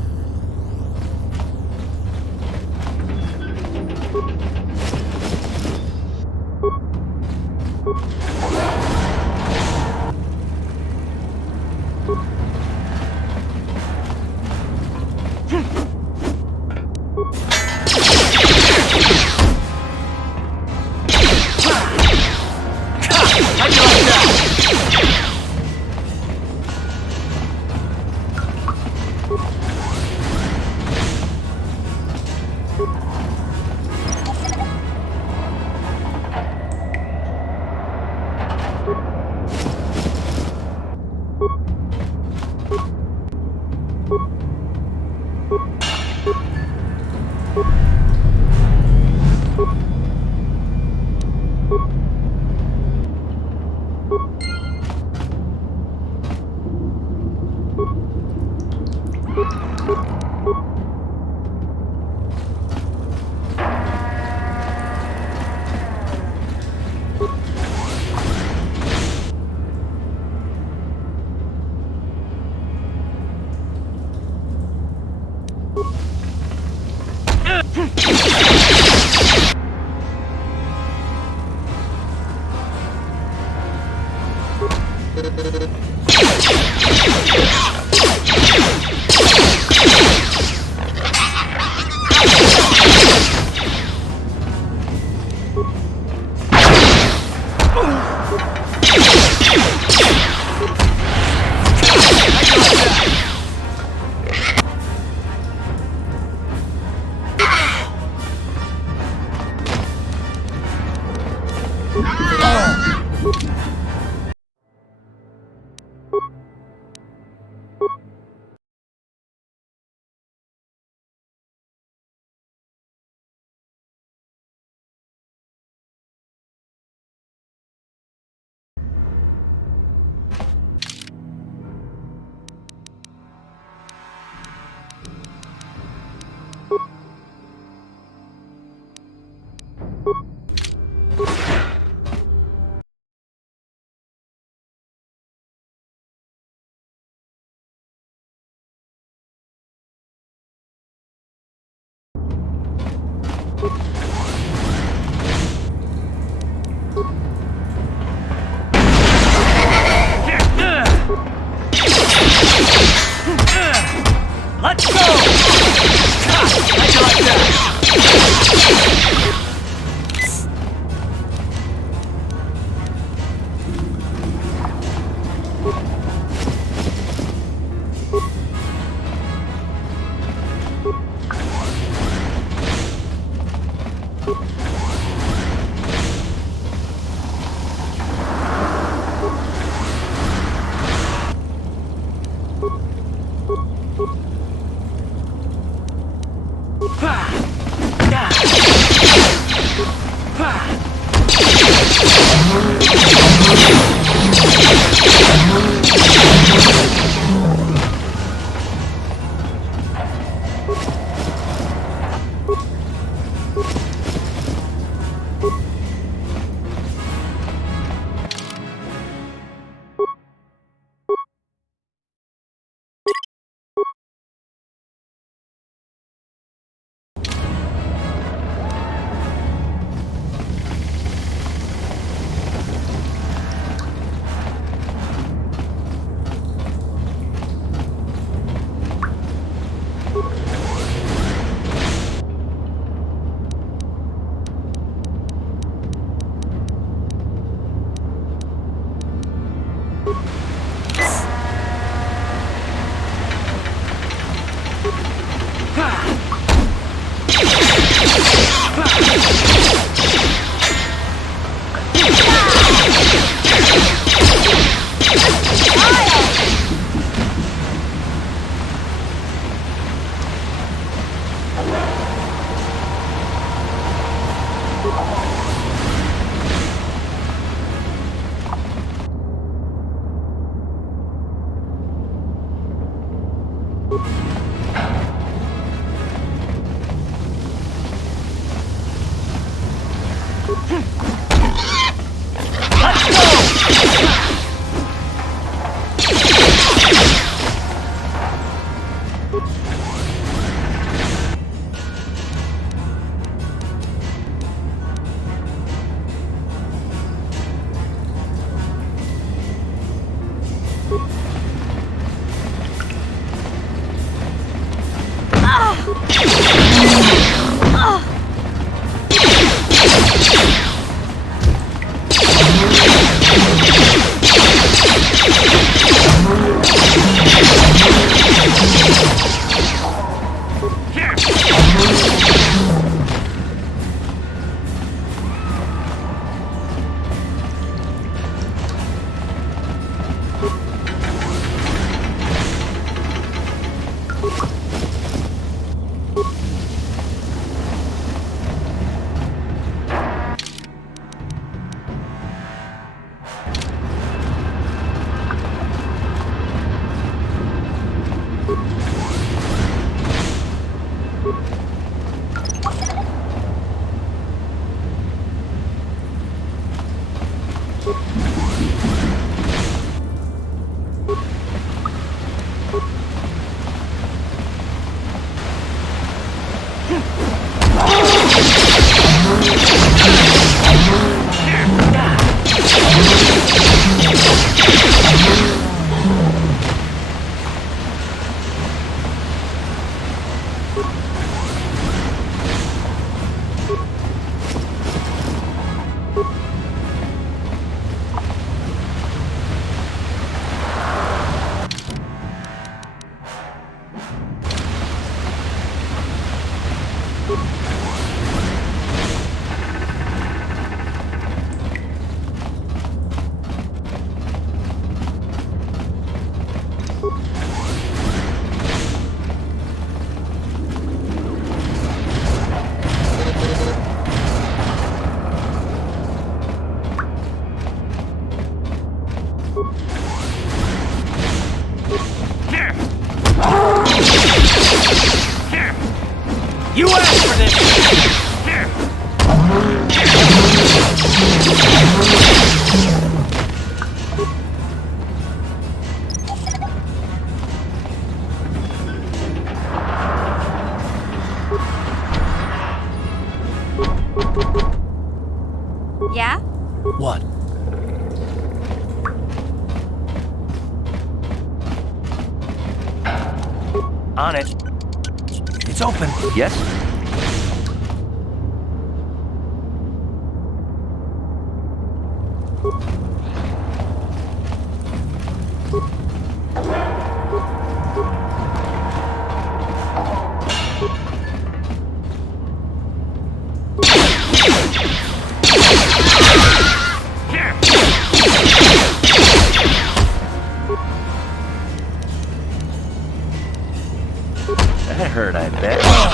Let's go! How'd you like that? Yeah? What? On it. It's open. Yes? That hurt, I bet.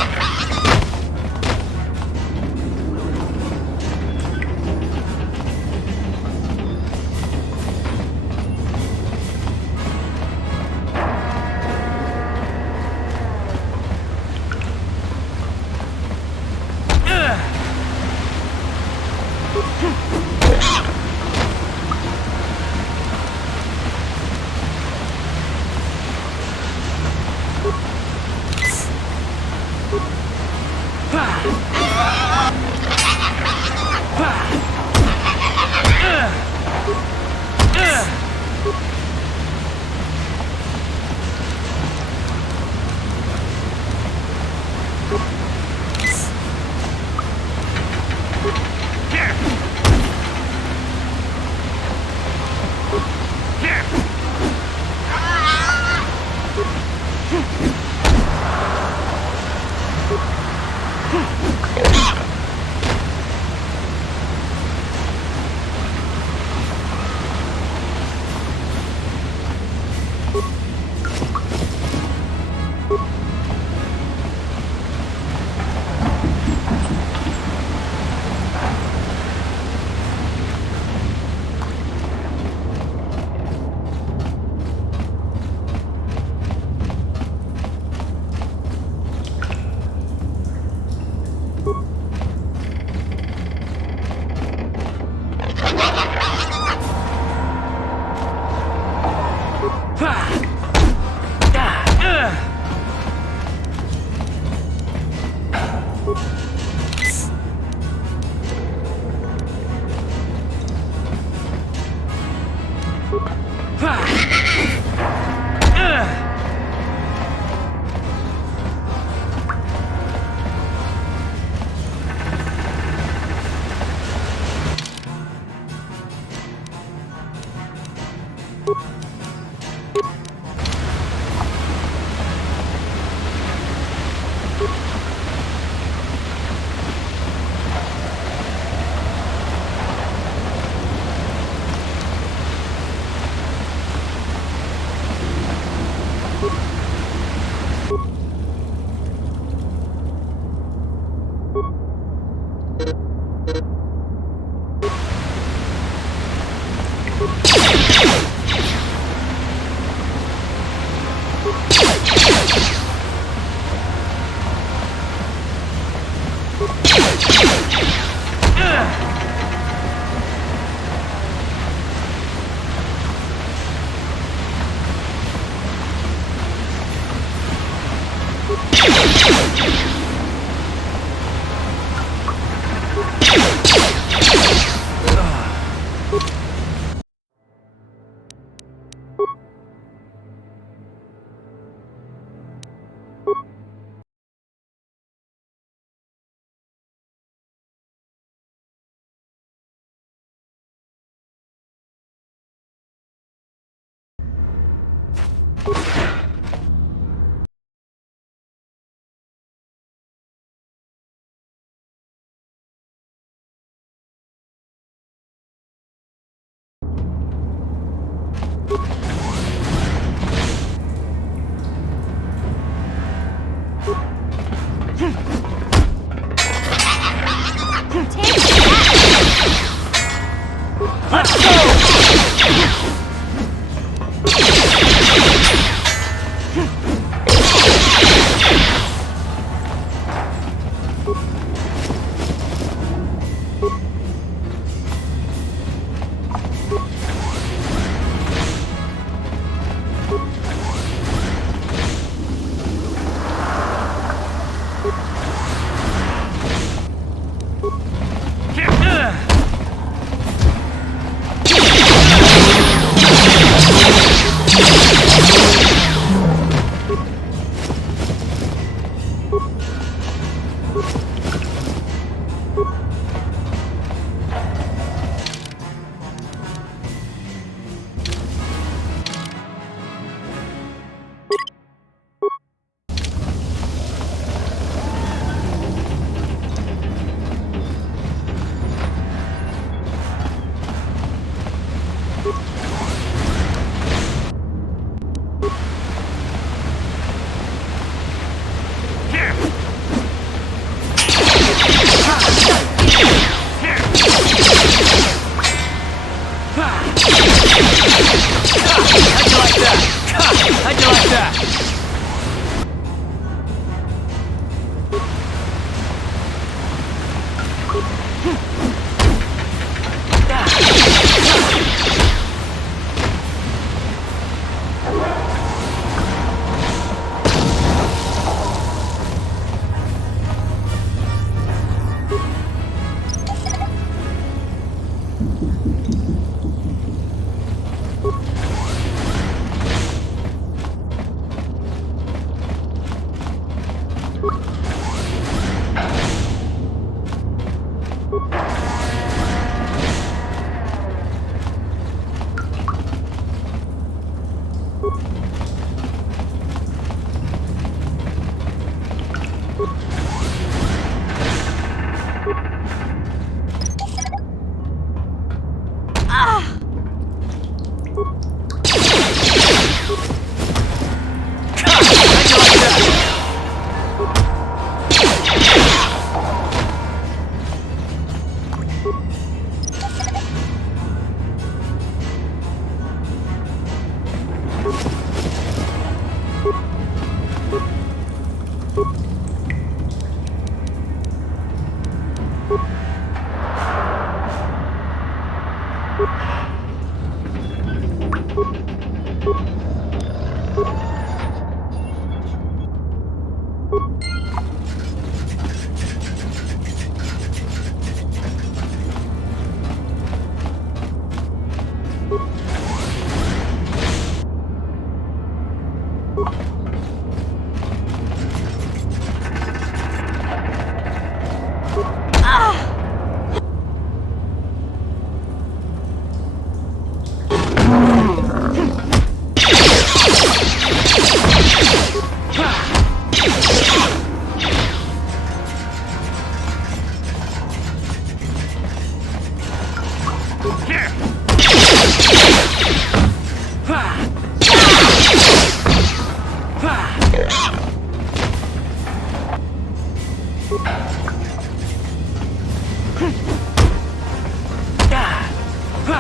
Look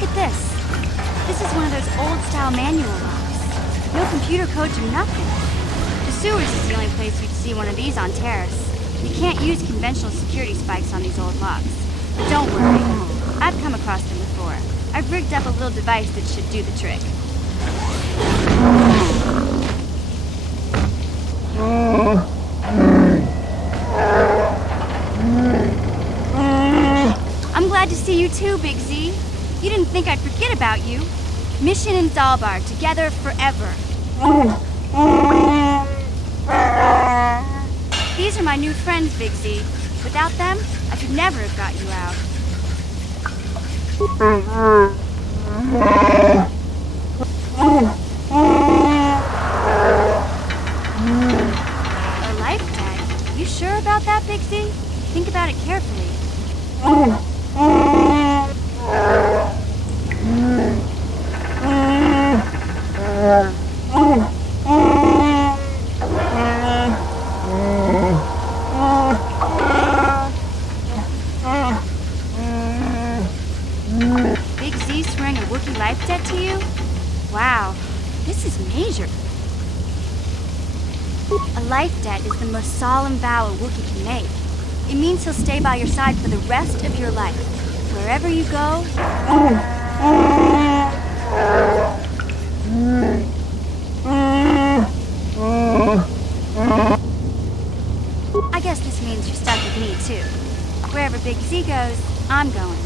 at this. This is one of those old-style manual locks. No computer codes or nothing. The sewers is the only place you'd see one of these on Terrace. You can't use conventional security spikes on these old locks. But don't worry. I've come across them before. I've rigged up a little device that should do the trick. I'm glad to see you too, Big Z. You didn't think I'd forget about you. Mission and Zalbar, together forever. These are my new friends, Big Z. Without them, I could never have got you out. A life tag? You sure about that, Big Z? Think about it carefully. Big Z swearing a Wookiee life debt to you? Wow, this is major. A life debt is the most solemn vow a Wookiee can make. It means he'll stay by your side for the rest of your life. Wherever you go... I guess this means you're stuck with me, too. Wherever Big Z goes, I'm going.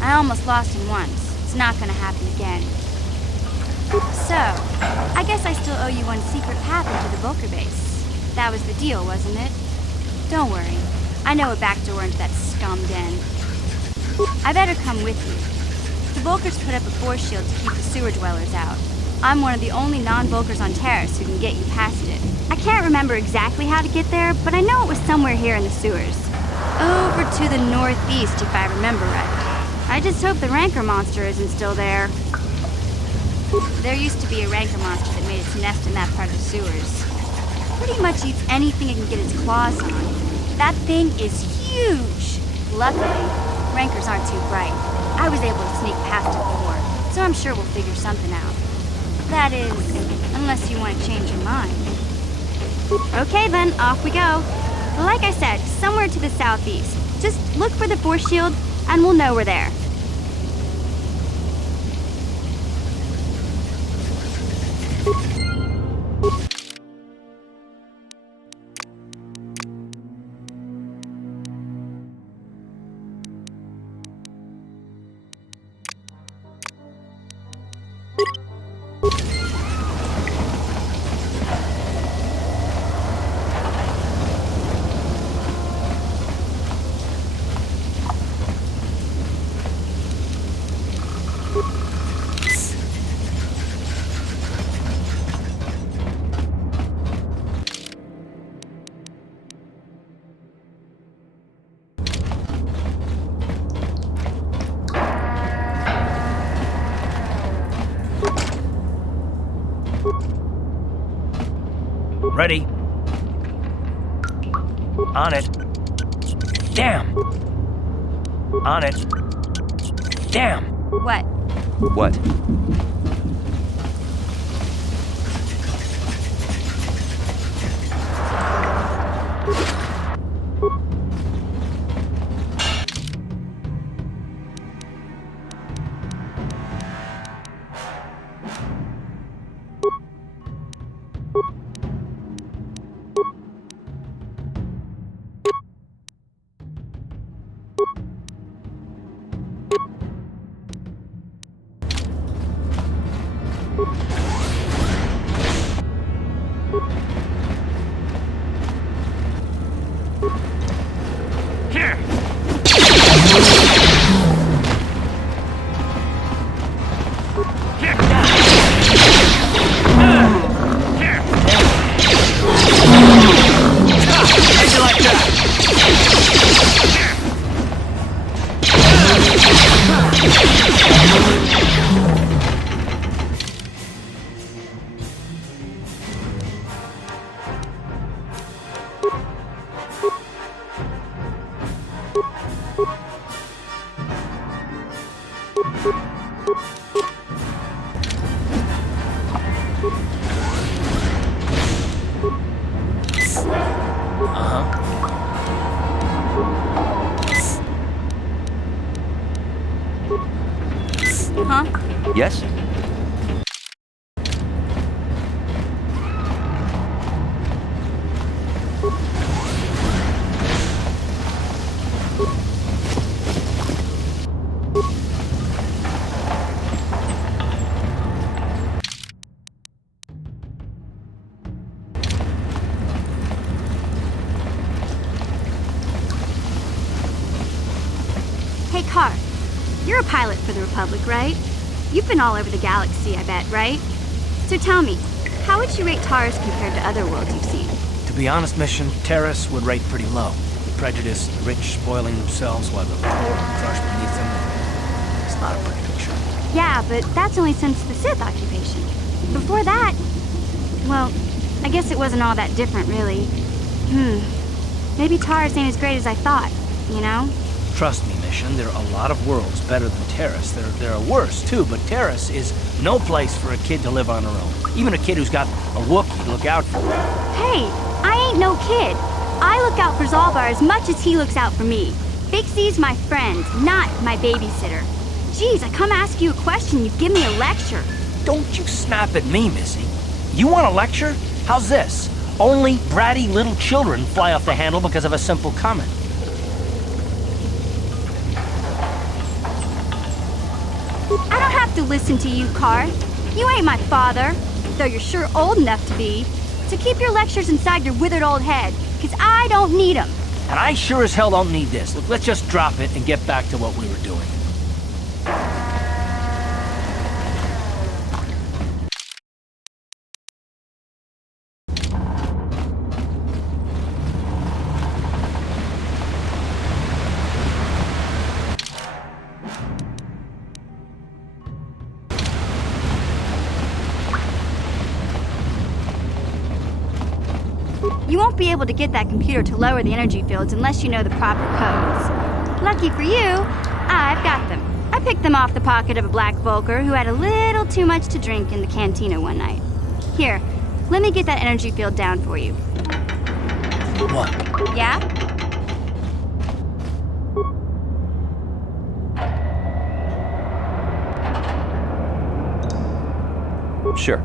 I almost lost him once. It's not gonna happen again. So, I guess I still owe you one secret path into the Volker base. That was the deal, wasn't it? Don't worry. I know a back door into that scum den. I better come with you. The Volkers put up a force shield to keep the sewer dwellers out. I'm one of the only non-Volkers on Terrace who can get you past it. I can't remember exactly how to get there, but I know it was somewhere here in the sewers. Over to the northeast, if I remember right. I just hope the Rancor monster isn't still there. There used to be a Rancor monster that made its nest in that part of the sewers. Pretty much eats anything it can get its claws on. That thing is huge! Luckily, Rancors aren't too bright. I was able to sneak past it before, so I'm sure we'll figure something out. That is, unless you want to change your mind. Okay then, off we go. Like I said, somewhere to the southeast. Just look for the force shield, and we'll know we're there. Ready. On it. Damn. On it. Damn. What? What? Yes? Hey, Carr. You're a pilot for the Republic, right? You've been all over the galaxy, I bet, right? So tell me, how would you rate Taurus compared to other worlds you've seen? To be honest, Mission, Terrace would rate pretty low. Prejudice, the rich spoiling themselves while the poor are crushed beneath them. It's not a pretty picture. Yeah, but that's only since the Sith occupation. Before that, well, I guess it wasn't all that different, really. Maybe Taurus ain't as great as I thought, you know? Trust me, Mission, there are a lot of worlds better than Terrace. There are worse, too, but Terrace is no place for a kid to live on her own. Even a kid who's got a Wookiee to look out for. Hey, I ain't no kid. I look out for Zalbar as much as he looks out for me. Bixie's my friend, not my babysitter. Geez, I come ask you a question, you give me a lecture. Don't you snap at me, Missy. You want a lecture? How's this? Only bratty little children fly off the handle because of a simple comment. I don't have to listen to you, Carr. You ain't my father, though you're sure old enough to be. So keep your lectures inside your withered old head, because I don't need them. And I sure as hell don't need this. Look, let's just drop it and get back to what we were doing. You won't be able to get that computer to lower the energy fields unless you know the proper codes. Lucky for you, I've got them. I picked them off the pocket of a black Volker who had a little too much to drink in the cantina one night. Here, let me get that energy field down for you. What? Yeah? Sure.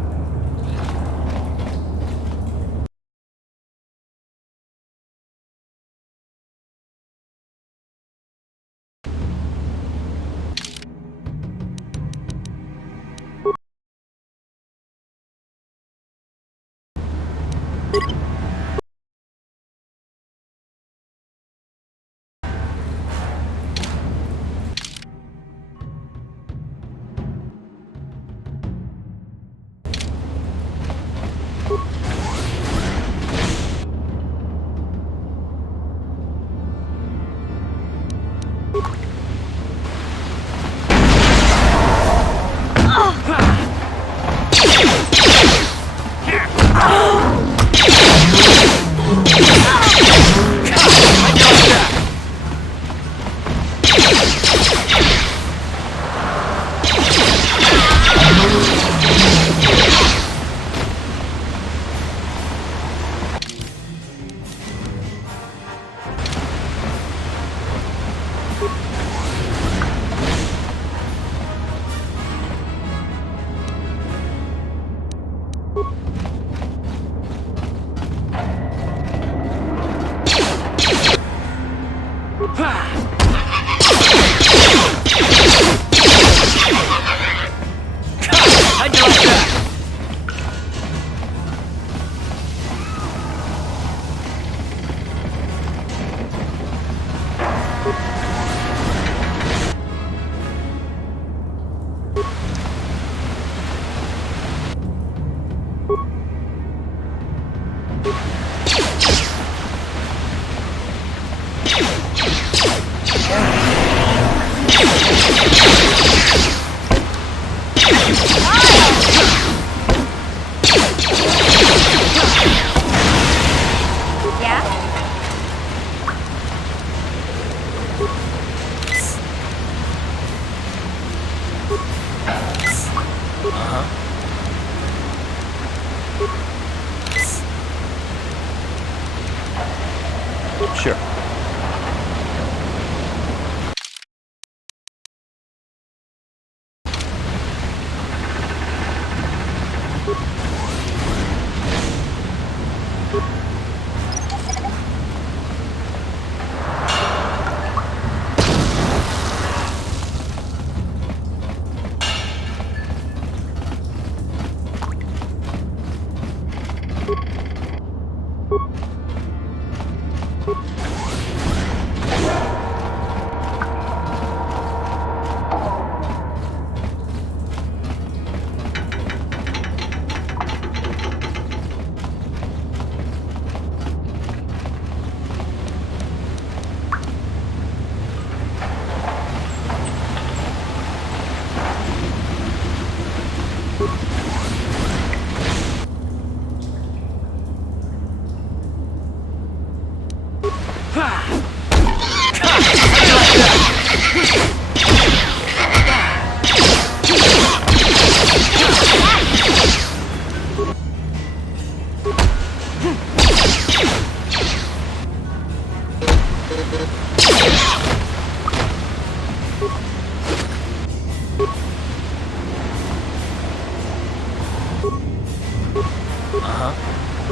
Sure.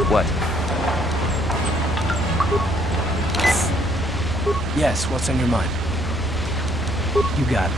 What? Yes, what's on your mind? You got it.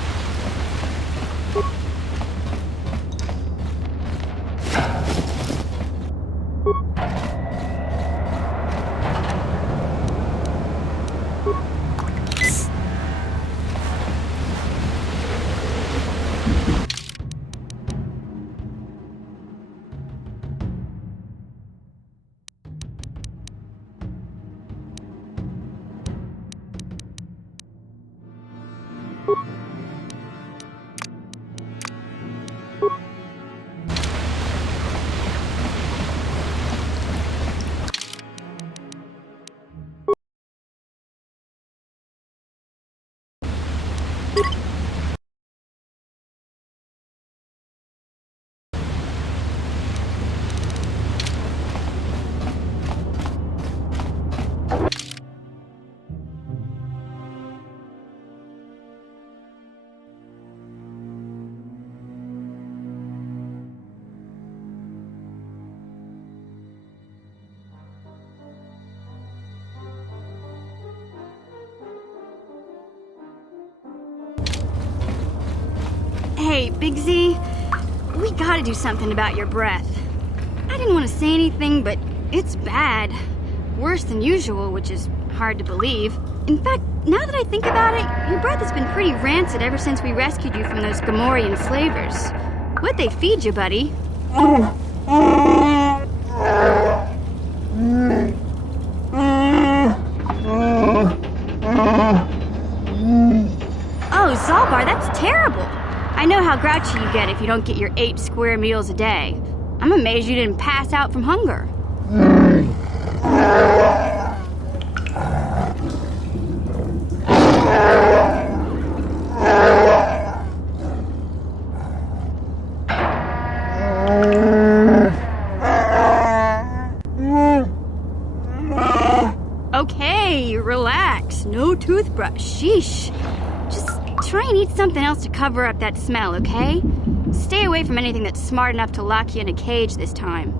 Hey, Big Z, we gotta do something about your breath. I didn't want to say anything, but it's bad. Worse than usual, which is hard to believe. In fact, now that I think about it, your breath has been pretty rancid ever since we rescued you from those Gamorrean slavers. What'd they feed you, buddy? Oh, Zalbar, that's terrible. I know how grouchy you get if you don't get your 8 square meals a day. I'm amazed you didn't pass out from hunger. Okay, relax. No toothbrush. Sheesh. Just try and eat something else to cover up that smell, okay? Stay away from anything that's smart enough to lock you in a cage this time.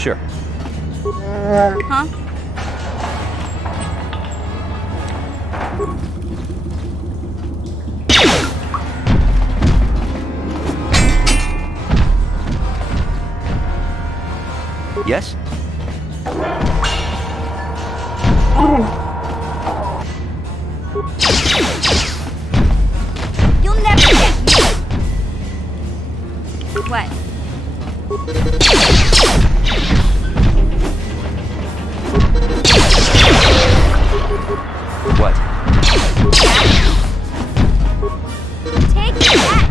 Sure. Huh? Yes? You'll never get me! What? What? Take that!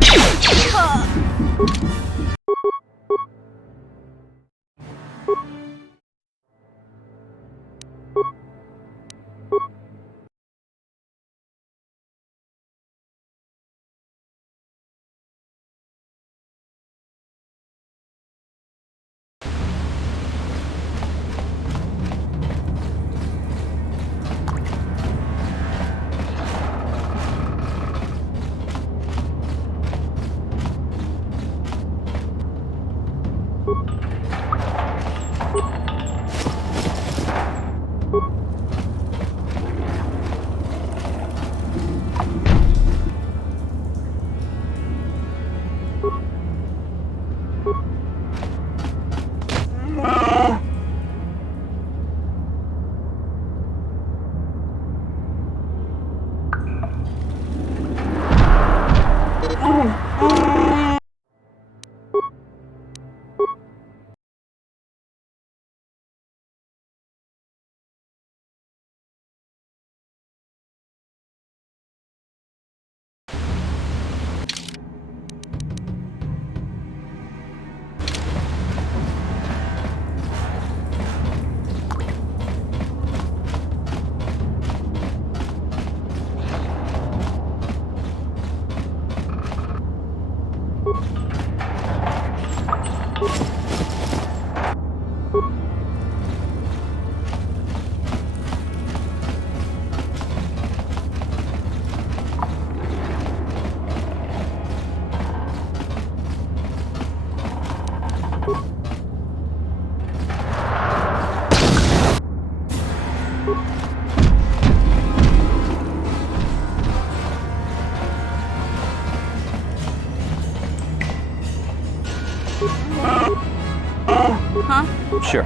Huh? Sure.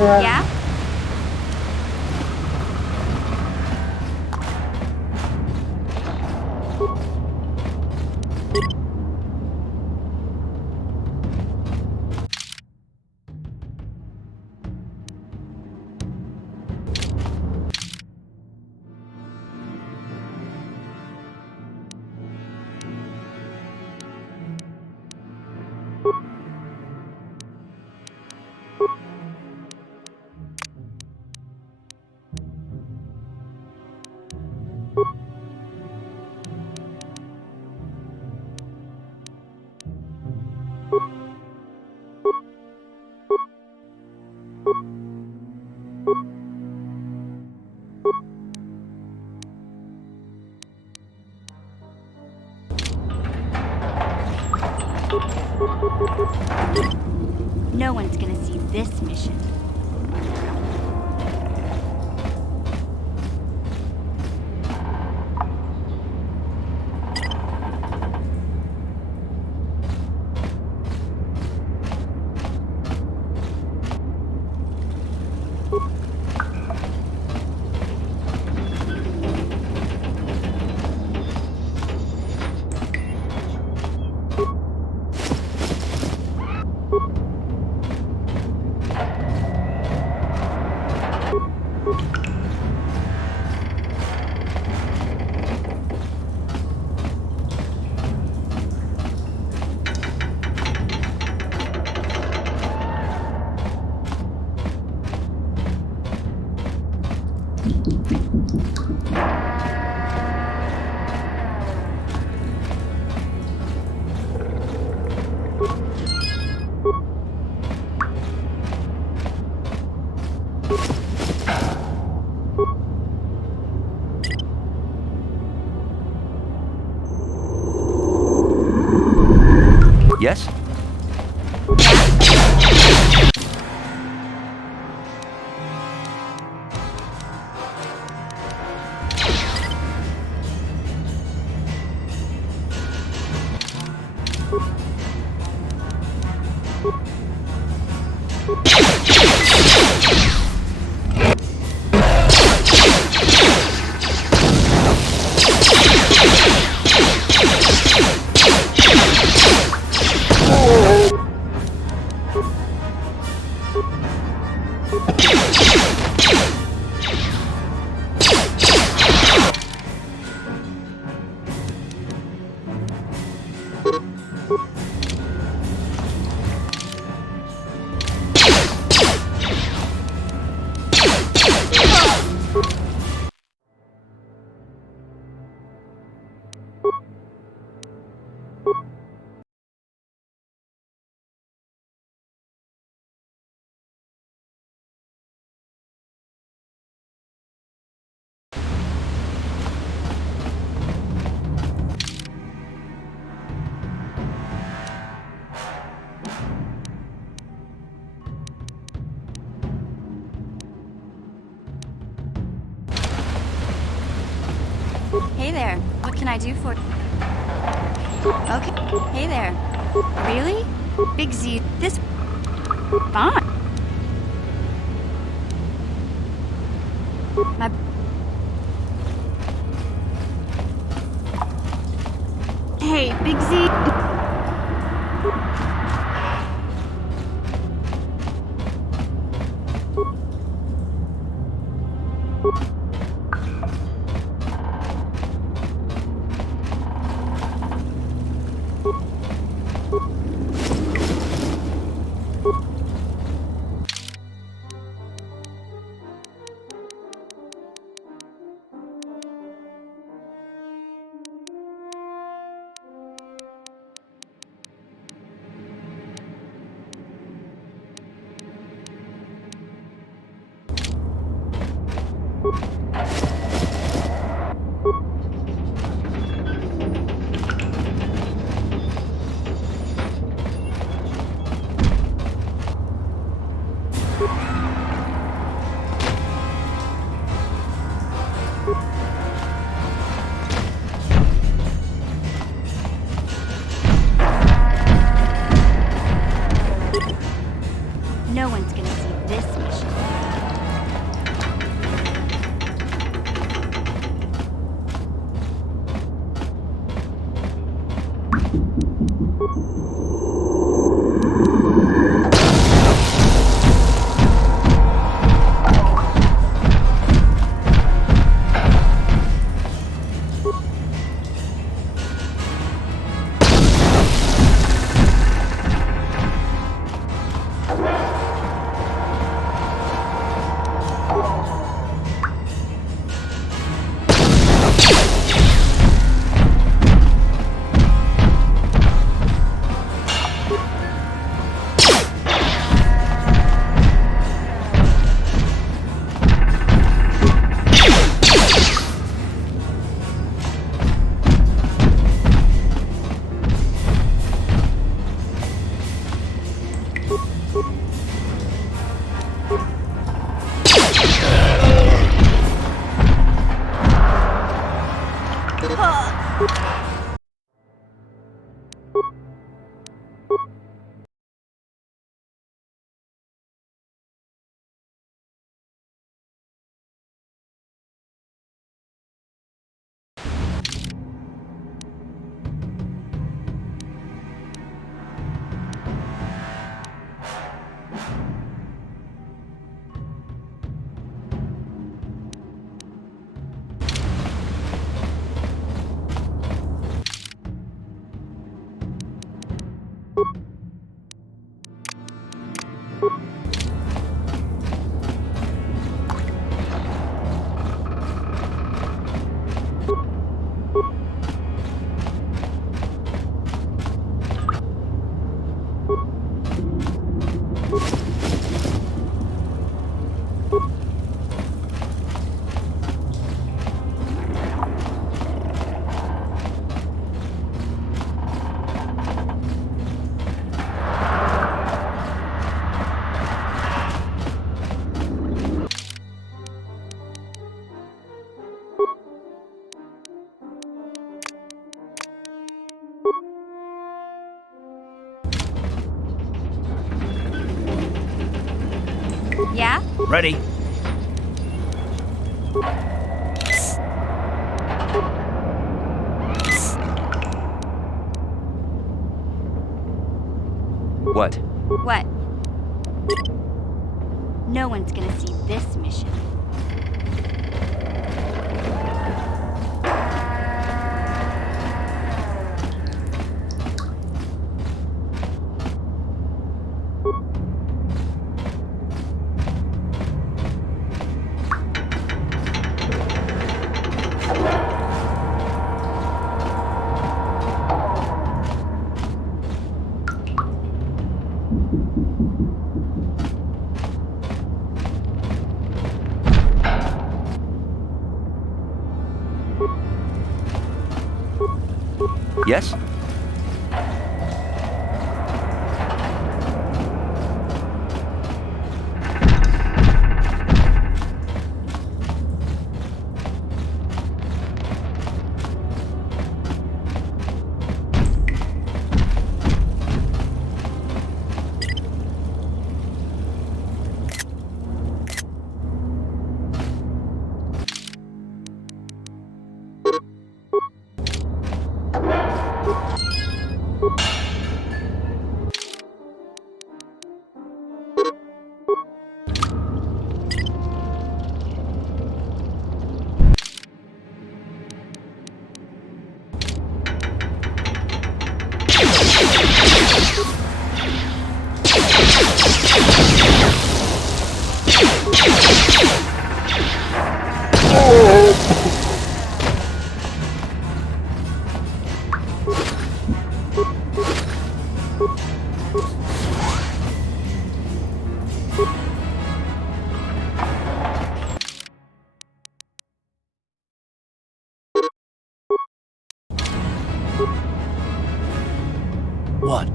Yeah? No one's gonna see this mission. Yes? Hey there, what can I do for... Okay, hey there. Really? Big Z, this... Fine. My... Hey, Big Z... No one's gonna see this mission. Yeah? Ready. What? What? No one's gonna see this mission. Yes? What?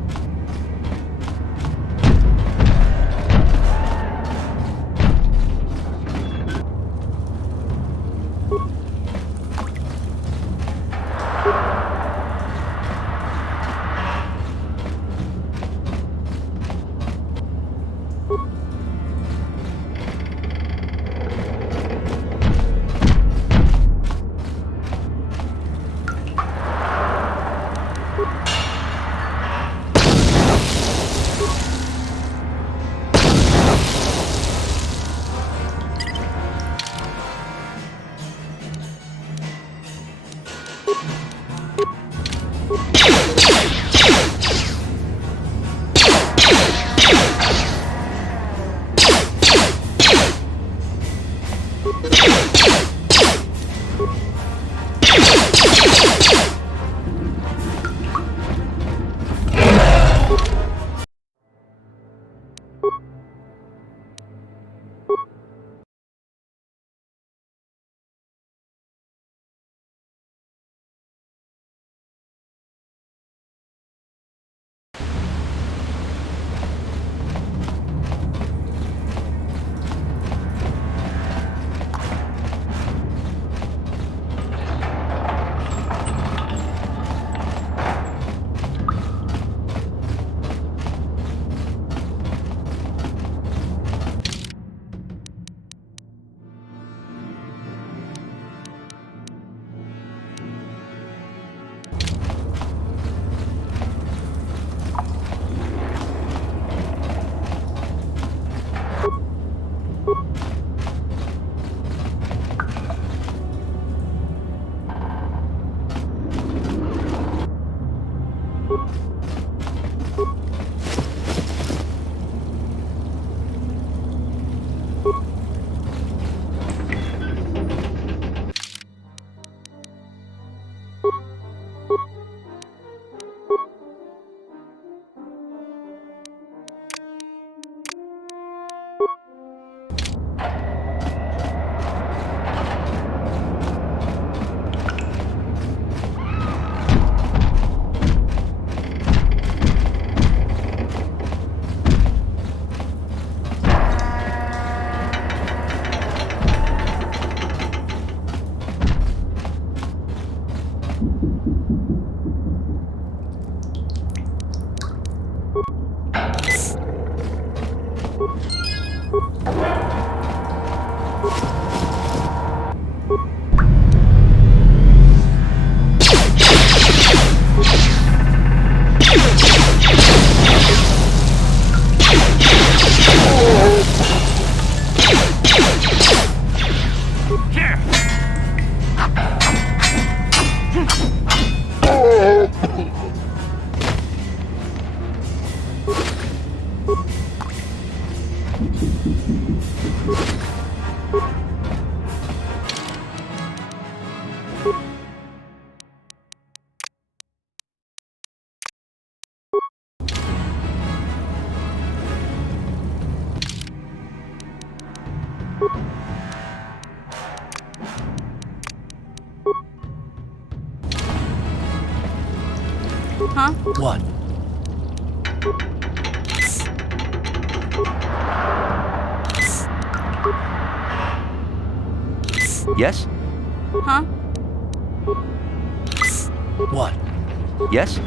Huh? What? Yes? Huh? What? Yes?